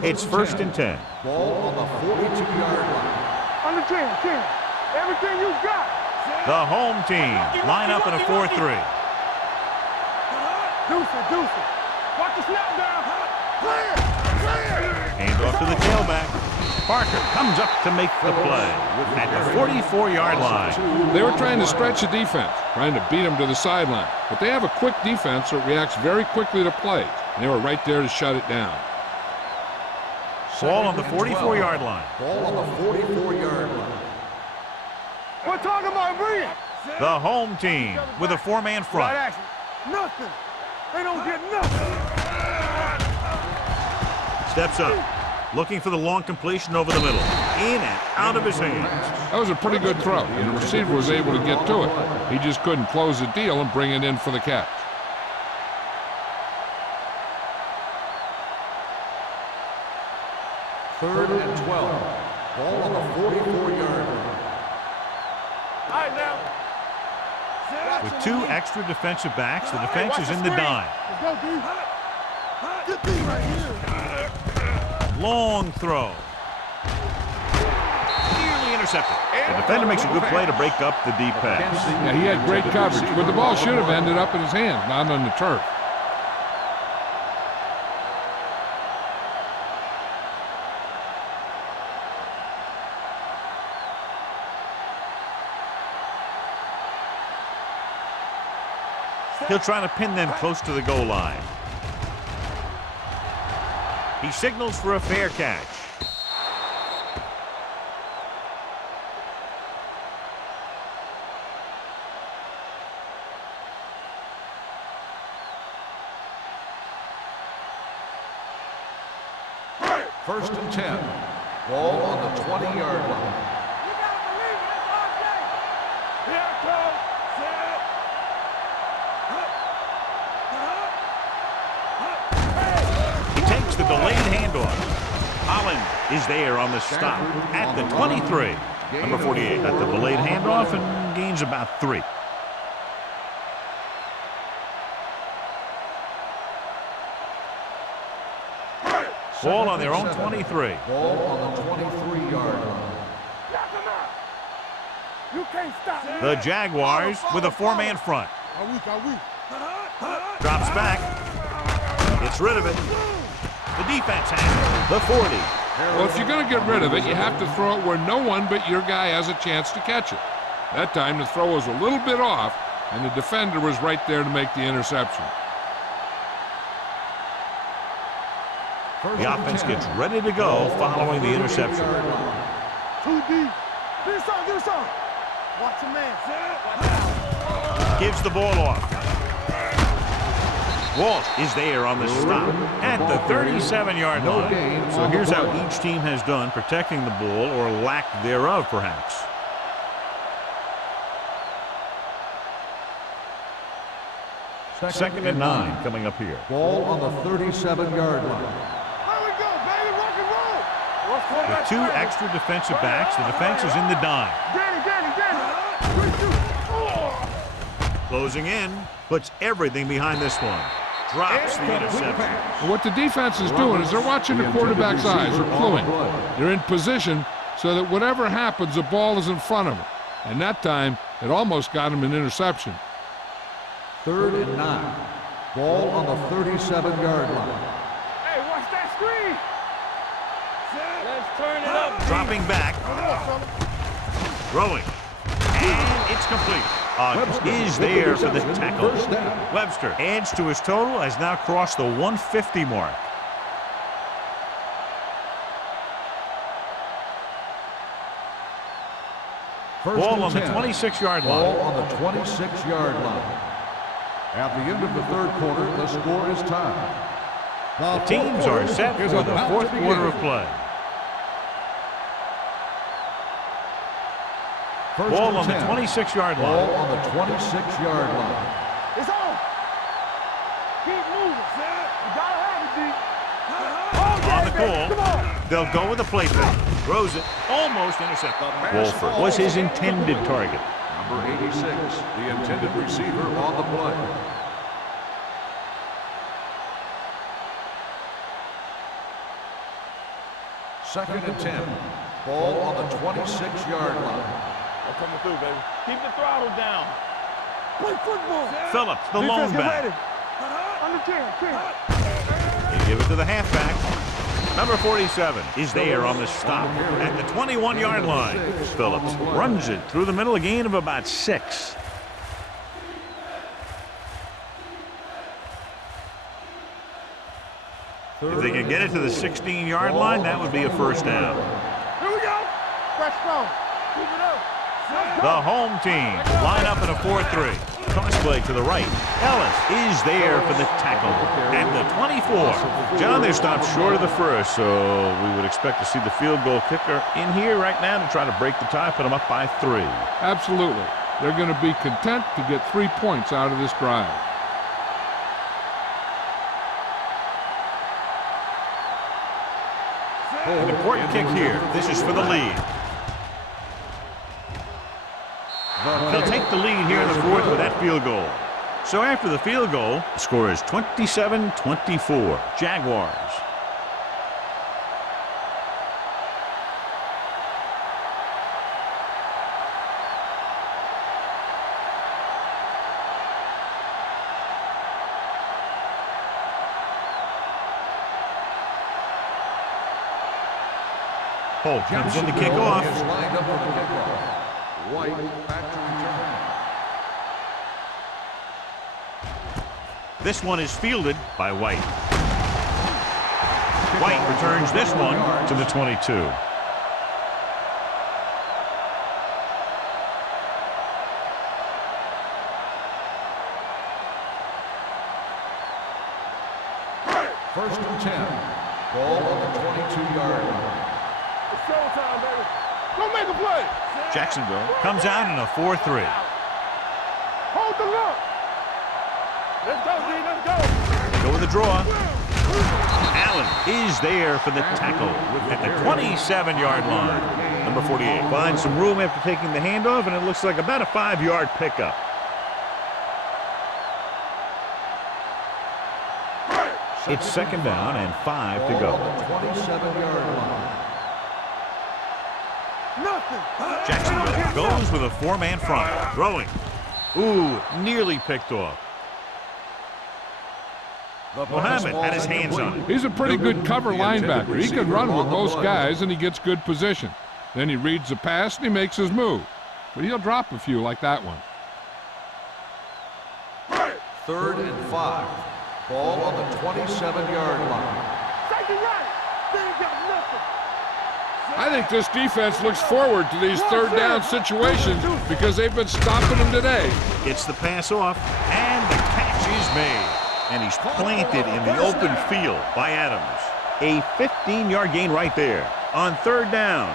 It's first and 10. Ball on the 42-yard line. Under 10. Everything you got. The home team line up in a 4-3. Deuce it. Watch the snap down. Clear. Hand off to the tailback. Parker comes up to make the play at the 44-yard line. They were trying to stretch the defense, trying to beat him to the sideline. But they have a quick defense that reacts very quickly to plays. And they were right there to shut it down. Ball on the 44-yard line. Ball on the 44-yard line. We're talking about Bree. The home team with a 4-man Right front. action. Nothing. They don't get nothing. Steps up. Looking for the long completion over the middle. In and out of his hands. That was a pretty good throw, and the receiver was able to get to it. He just couldn't close the deal and bring it in for the catch. Third and 12. Ball on the 44-yard line. All right, now. With 2 extra defensive backs, the defense is in the dime. Let's go, D. Get D right here. Long throw. intercepted. The defender makes a good play to break up the deep pass. Yeah, he had great coverage, but the ball should have ended up in his hands, not on the turf. He'll try to pin them close to the goal line. He signals for a fair catch. First and 10. Ball on the 20-yard line. You gotta believe it. It's our day. Here it comes. He takes the delayed handoff. Holland is there on the stop at the 23. Number 48 got the delayed handoff and gains about 3. Ball on their own 23. Ball on the 23-yard line. Knock him out. You can't stop me. The Jaguars with a 4-man front. Drops back. Gets rid of it. The defense has it. The 40. Well, if you're going to get rid of it, you have to throw it where no one but your guy has a chance to catch it. That time, the throw was a little bit off, and the defender was right there to make the interception. The offense gets ready to go following the interception. Too deep. Do something. Watch your man. Gives the ball off. Walsh is there on the stop at the 37-yard line. So here's how each team has done protecting the ball, or lack thereof, perhaps. Second and 9 coming up here. Ball on the 37-yard line. There we go, baby. Rock and roll. With 2 extra defensive backs, the defense is in the dime. Danny. Closing in, puts everything behind this one. Drops the interception. And what the defense is doing is they're watching the quarterback's eyes. They're cluing. They're in position so that whatever happens, the ball is in front of them. And that time, it almost got him an interception. 3rd and 9. Ball on the 37-yard line. Hey, watch that screen. Let's turn it up. Dropping back. Throwing. And it's complete. Is there for the tackle. Webster adds to his total, has now crossed the 150 mark. Ball on the 26-yard line. Ball on the 26-yard line. At the end of the 3rd quarter, the score is tied. The teams are set for the 4th quarter of play. Ball on the 26-yard line. Ball on the 26-yard line. It's on. Keep moving, sir. You gotta have it, D. On the call, they'll go with the play fake. Throws it, almost intercepted. Wolford was his intended target. Number 86, the intended receiver on the play. Second and 10. Ball on the 26-yard line. I'm coming through, baby. Keep the throttle down. Play football. Phillips, the lone back. Under 10. They give it to the halfback. Number 47 is there on the stop at the 21-yard line. Phillips runs it through the middle, a gain of about 6. If they can get it to the 16-yard line, that would be a first down. Here we go. Fresh strong. Keep it up. The home team line up in a 4-3. Toss play to the right. Ellis is there for the tackle at the 24. John, they're stopped short of the first, so we would expect to see the field goal kicker in here right now to try to break the tie, put them up by 3. Absolutely. They're going to be content to get 3 points out of this drive. An important kick here. This is for the lead. They'll take the lead here in the 4th with that field goal. So after the field goal, the score is 27-24. Jaguars. Holt comes in to kick off. Is lined up for the kickoff. White back to return. This one is fielded by White. White returns this one to the 22. First and 10. Ball on the 22-yard line. It's showtime, baby. Go make a play. Jacksonville comes out in a 4-3. Hold the look. Let's go, D. Let's go. Go with the draw. Allen is there for the tackle at the 27-yard line. Number 48 finds some room after taking the handoff, and it looks like about a 5-yard pickup. It's second down and 5 to go. 27-yard line. Nothing. Jacksonville goes with a 4-man front. Throwing. Ooh, nearly picked off. Muhammad had his hands on it. He's a pretty good cover linebacker. He can run with most guys, and he gets good position. Then he reads the pass, and he makes his move. But he'll drop a few like that one. Third and 5. Ball on the 27-yard line. Take it right. They ain't got nothing. I think this defense looks forward to these third down situations because they've been stopping them today. Gets the pass off, and the catch is made. And he's planted in the open field by Adams. A 15-yard gain right there on third down.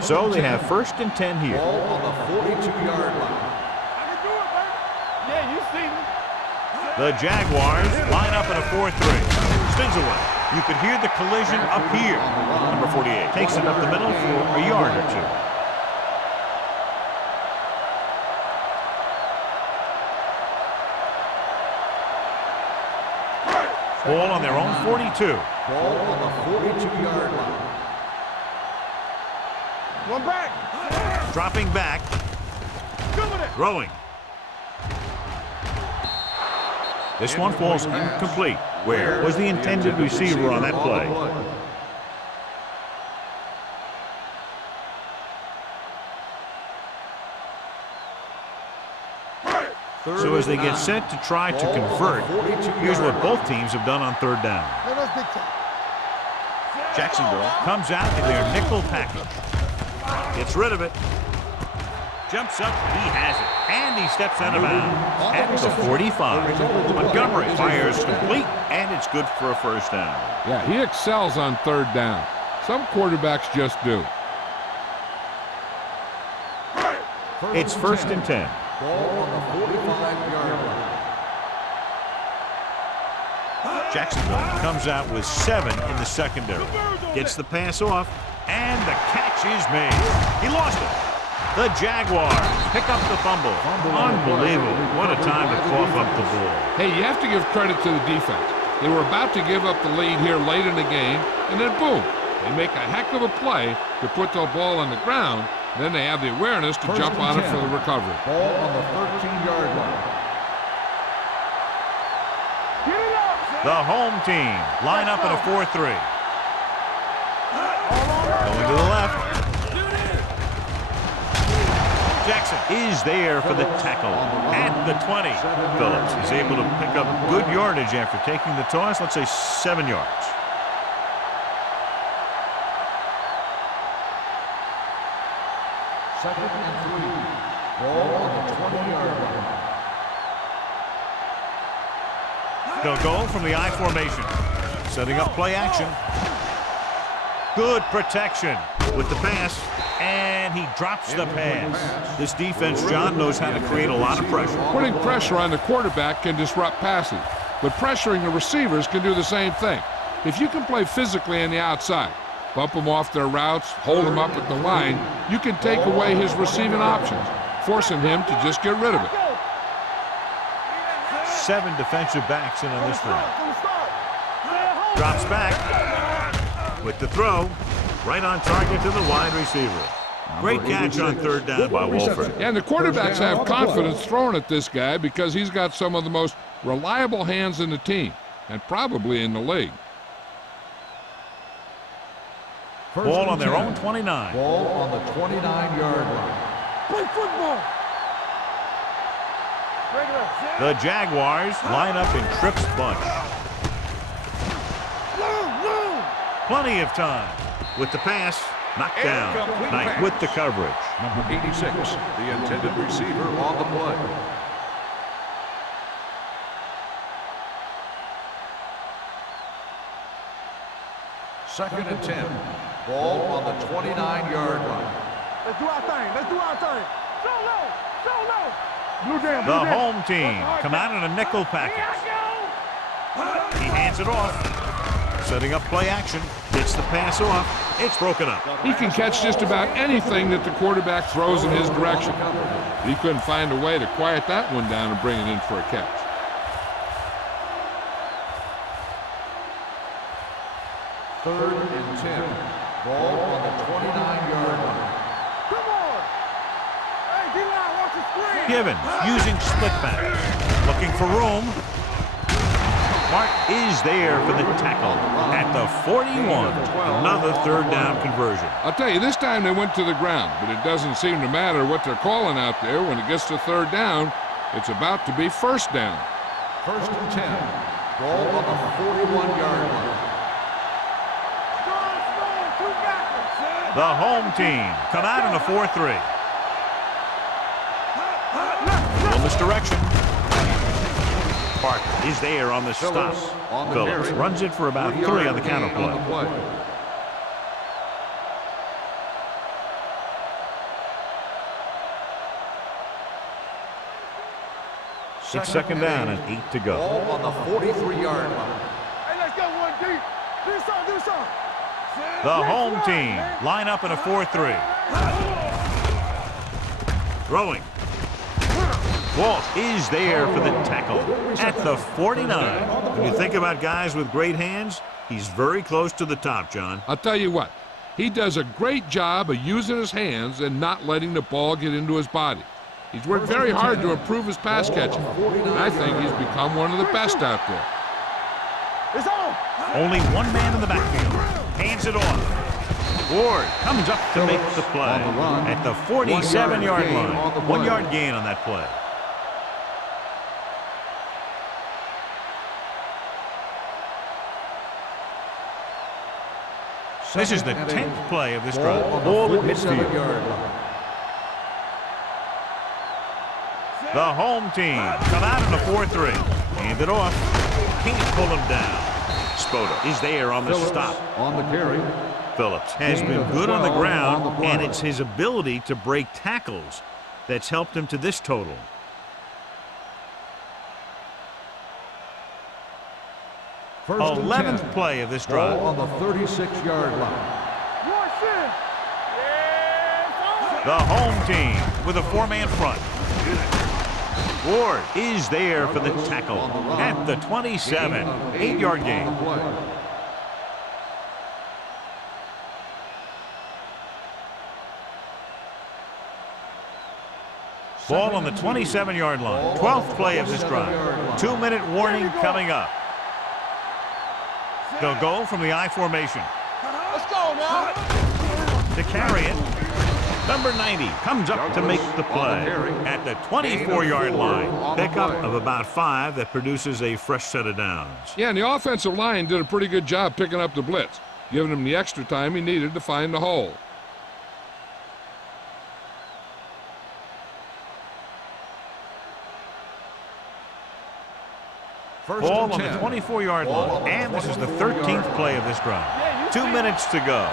So they have first and 10 here. Ball on the 42-yard line. I can do it, baby. Yeah, you see me. The Jaguars line up in a 4-3. Spins away. You could hear the collision up here. Number 48 takes it up the middle for a yard or two. Ball on their own 42. Ball on the 42-yard line. One back. Dropping back. Throwing. This one falls incomplete. Where was the intended receiver on that play? So as they get set to try to convert, here's what both teams have done on third down. Jacksonville comes out in their nickel package. Gets rid of it. Jumps up. He has it. And he steps out of bounds at the 45. Montgomery fires complete, and it's good for a first down. Yeah, he excels on third down. Some quarterbacks just do. It's first and 10. Ball on the 45-yard line. Jacksonville comes out with 7 in the secondary. Gets the pass off, and the catch is made. He lost it. The Jaguars pick up the fumble. Unbelievable. What a time to cough up the ball. Hey, you have to give credit to the defense. They were about to give up the lead here late in the game, and then boom, they make a heck of a play to put the ball on the ground. Then they have the awareness to jump on it for the recovery. Ball on the 13-yard line. The home team line up in a 4-3. Going to the left. Jackson is there for the tackle at the 20. Phillips is able to pick up good yardage after taking the toss, let's say 7 yards. Second and 3. Ball on the 20-yard line. They'll go from the I formation. Setting up play action. Good protection with the pass. And he drops the pass. This defense, John, knows how to create a lot of pressure. Putting pressure on the quarterback can disrupt passing, but pressuring the receivers can do the same thing. If you can play physically on the outside, bump them off their routes, hold them up at the line, you can take away his receiving options, forcing him to just get rid of it. 7 defensive backs in on this one. Drops back with the throw. Right on target to the wide receiver. Great catch on third down by Wolford. Yeah, and the quarterbacks have confidence throwing at this guy because he's got some of the most reliable hands in the team and probably in the league. Ball on their own 29. Ball on the 29-yard line. Play football. The Jaguars line up in Tripp's bunch. Plenty of time. With the pass, knocked down. Knight with the coverage. Number 86, the intended receiver on the play. Second and 10. Ball on the 29-yard line. Let's do our thing. Let's do our thing. So low. So low. Blue jam. The home team come out in a nickel package. He hands it off. Setting up play action. Gets the pass off. It's broken up. He can catch just about anything that the quarterback throws in his direction. He couldn't find a way to quiet that one down and bring it in for a catch. Third and 10. Ball on the 29-yard line. Come on. Hey, D-line, watch the screen. Givens using split back. Looking for room. Mark is there for the tackle at the 41. Another third down conversion. I'll tell you, this time they went to the ground, but it doesn't seem to matter what they're calling out there. When it gets to third down, it's about to be first down. First and 10. Ball on the 41-yard line. The home team come out in a 4-3. Little misdirection. Parker is there on the stop. Phillips runs it for about 3 on the counter play. It's second down and 8 to go. Ball on the 43-yard line. Hey, let's go one deep. Do something, do something. The home team line up in a 4-3. Throwing. Walt is there for the tackle at the 49. When you think about guys with great hands, he's very close to the top, John. I'll tell you what, he does a great job of using his hands and not letting the ball get into his body. He's worked very hard to improve his pass catching, and I think he's become one of the best out there. It's on. Only one man in the backfield. Hands it off. Ward comes up to make the play at the 47-yard line. 1 yard gain on that play. This is the 10th play of this drive. Ball at midfield. The home team come out in a 4-3. Hand it off. Can't pull him down. Spota is there on the stop. On the carry. Phillips has been good on the ground, and it's his ability to break tackles that's helped him to this total. First and 11th 10. play of this drive. Ball on the 36-yard line. The home team with a 4-man front. Ward is there for the tackle at the 27. 8-yard gain. Ball on the 27-yard line. 12th play of this drive. 2-minute warning coming up. They'll go from the I formation. Let's go now. To carry it, number 90 comes up to make the play at the 24-yard line. Pickup of about 5 that produces a fresh set of downs. Yeah, and the offensive line did a pretty good job picking up the blitz, giving him the extra time he needed to find the hole. Ball on the 24-yard line, and this is the 13th play of this drive. 2 minutes to go.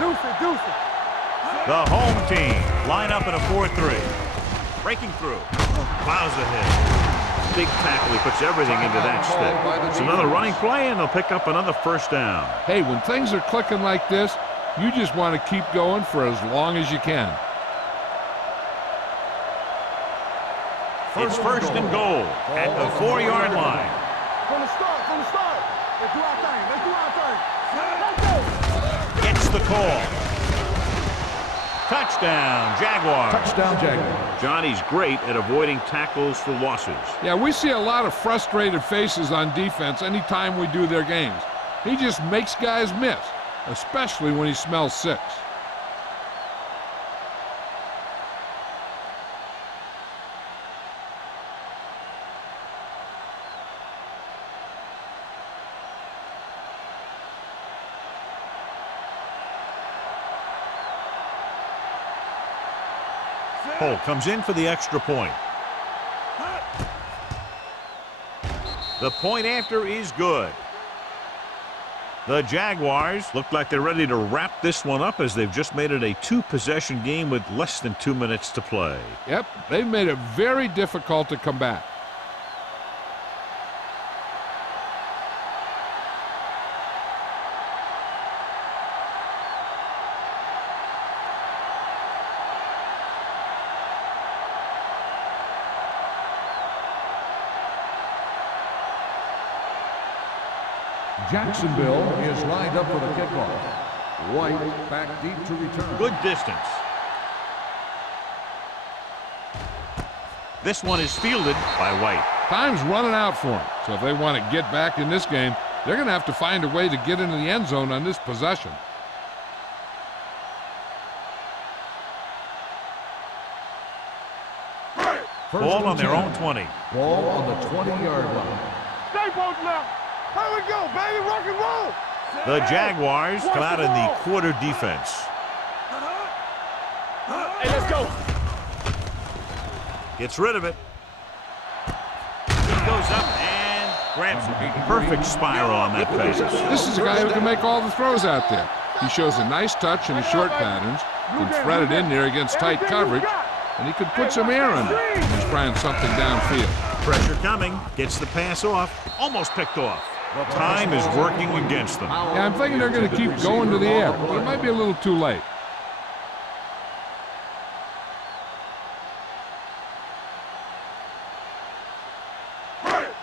The home team line up in a 4-3. Breaking through. Plows ahead. Big tackle. He puts everything into that stick. It's another running play, and they'll pick up another first down. Hey, when things are clicking like this, you just want to keep going for as long as you can. It's first and goal at the 4-yard line. From the start. Let's do our thing. Let's do our thing. Let's go. Gets the call. Touchdown, Jaguars. Touchdown, Jaguars. Johnny's great at avoiding tackles for losses. Yeah, we see a lot of frustrated faces on defense anytime we do their games. He just makes guys miss, especially when he smells six. Cole comes in for the extra point. The point after is good. The Jaguars look like they're ready to wrap this one up as they've just made it a two-possession game with less than 2 minutes to play. Yep, they've made it very difficult to come back. Jacksonville is lined up for the kickoff. White back deep to return. Good distance. This one is fielded by White. Time's running out for them, so if they want to get back in this game, they're going to have to find a way to get into the end zone on this possession. Ball on their own 20. Ball on the 20-yard line. Stay both now. Here we go, baby. Rock and roll. The Jaguars come out in the quarter defense. Hey, let's go. Gets rid of it. He goes up and grabs it. Perfect spiral on that pass. This is a guy who can make all the throws out there. He shows a nice touch in the short patterns, can thread it in there against tight coverage, and he could put some air under it when he's trying something downfield. Pressure coming. Gets the pass off. Almost picked off. Time is working against them. Yeah, I'm thinking they're going to keep going to the air, but it might be a little too late.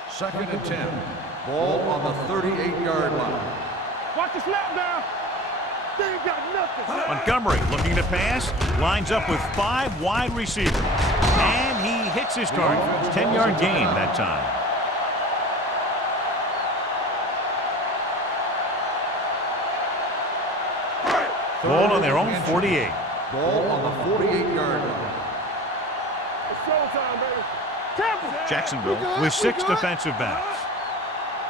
Second and 10. Ball on the 38-yard line. Watch the snap now. They ain't got nothing. Montgomery looking to pass. Lines up with 5 wide receivers. And he hits his target. 10-yard gain that time. Ball on their own 48. Ball on the 48-yard line. It's showtime, baby. Temple. Jacksonville with 6 defensive backs.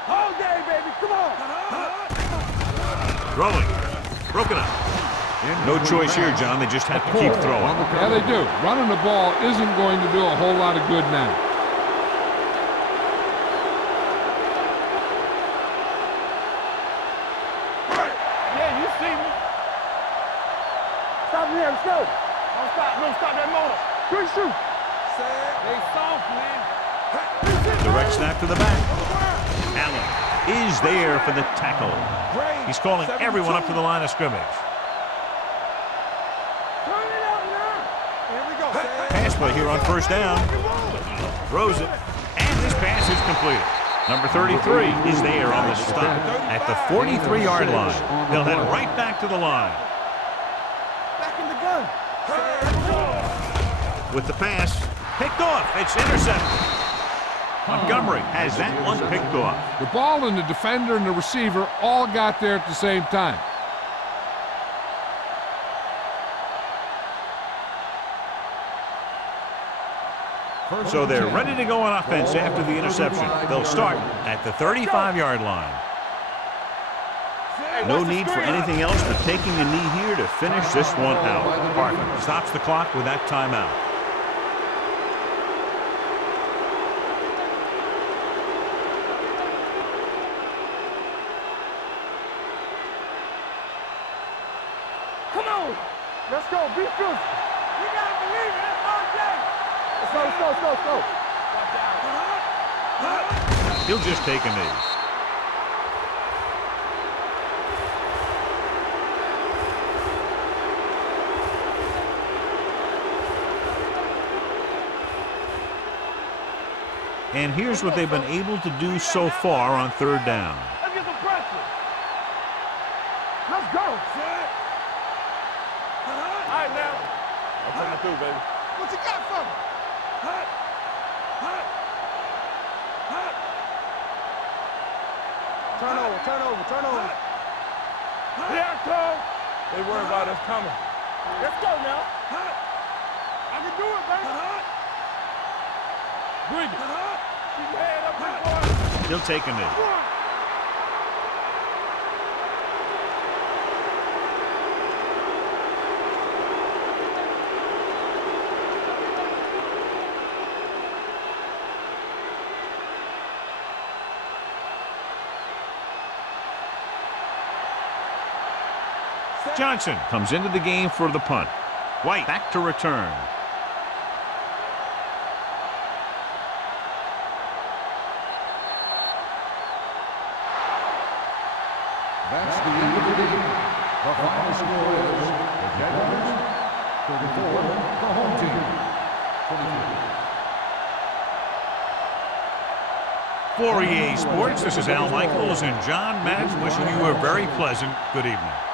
All day, baby. Come on. Throwing. Broken up. No choice here, John. They just have to keep throwing. Yeah, they do. Running the ball isn't going to do a whole lot of good now. Yeah, you see me. Stop here. Let's go. Don't stop. Don't stop that motor. Good shoot. They soft, man. Direct snap to the back. Allen is there for the tackle. He's calling everyone up to the line of scrimmage. Turn it up now. Here we go. Pass play here on first down. Throws it. And this pass is completed. Number 33 is there on the stop at the 43-yard line. They'll head right back to the line. Back in the gun. With the pass, picked off. It's intercepted. Montgomery has that one picked off. The ball and the defender and the receiver all got there at the same time. So they're ready to go on offense after the interception. They'll start at the 35-yard line. No need for anything else but taking a knee here to finish this one out. Parker stops the clock with that timeout. Come on. Let's go. Be fierce. You gotta believe it. That's all day. Let's go. Let's go. Let's go. Let's go. He'll just take a knee. And here's what they've been able to do so far on third down. Let's get some pressure. Let's go. All right, now. through, baby. What you got for me? Turn over, turn over, turn over. Here I come. They worry about us coming. Let's go now. I can do it, baby. Bring it. Keep your head up, big boy. He'll take a knee. Johnson comes into the game for the punt. White back to return. That's the end of the game. The final score is the Jaguars 34, the home team 22. For EA Sports, this is Al Michaels and John Madden wishing you a very pleasant good evening.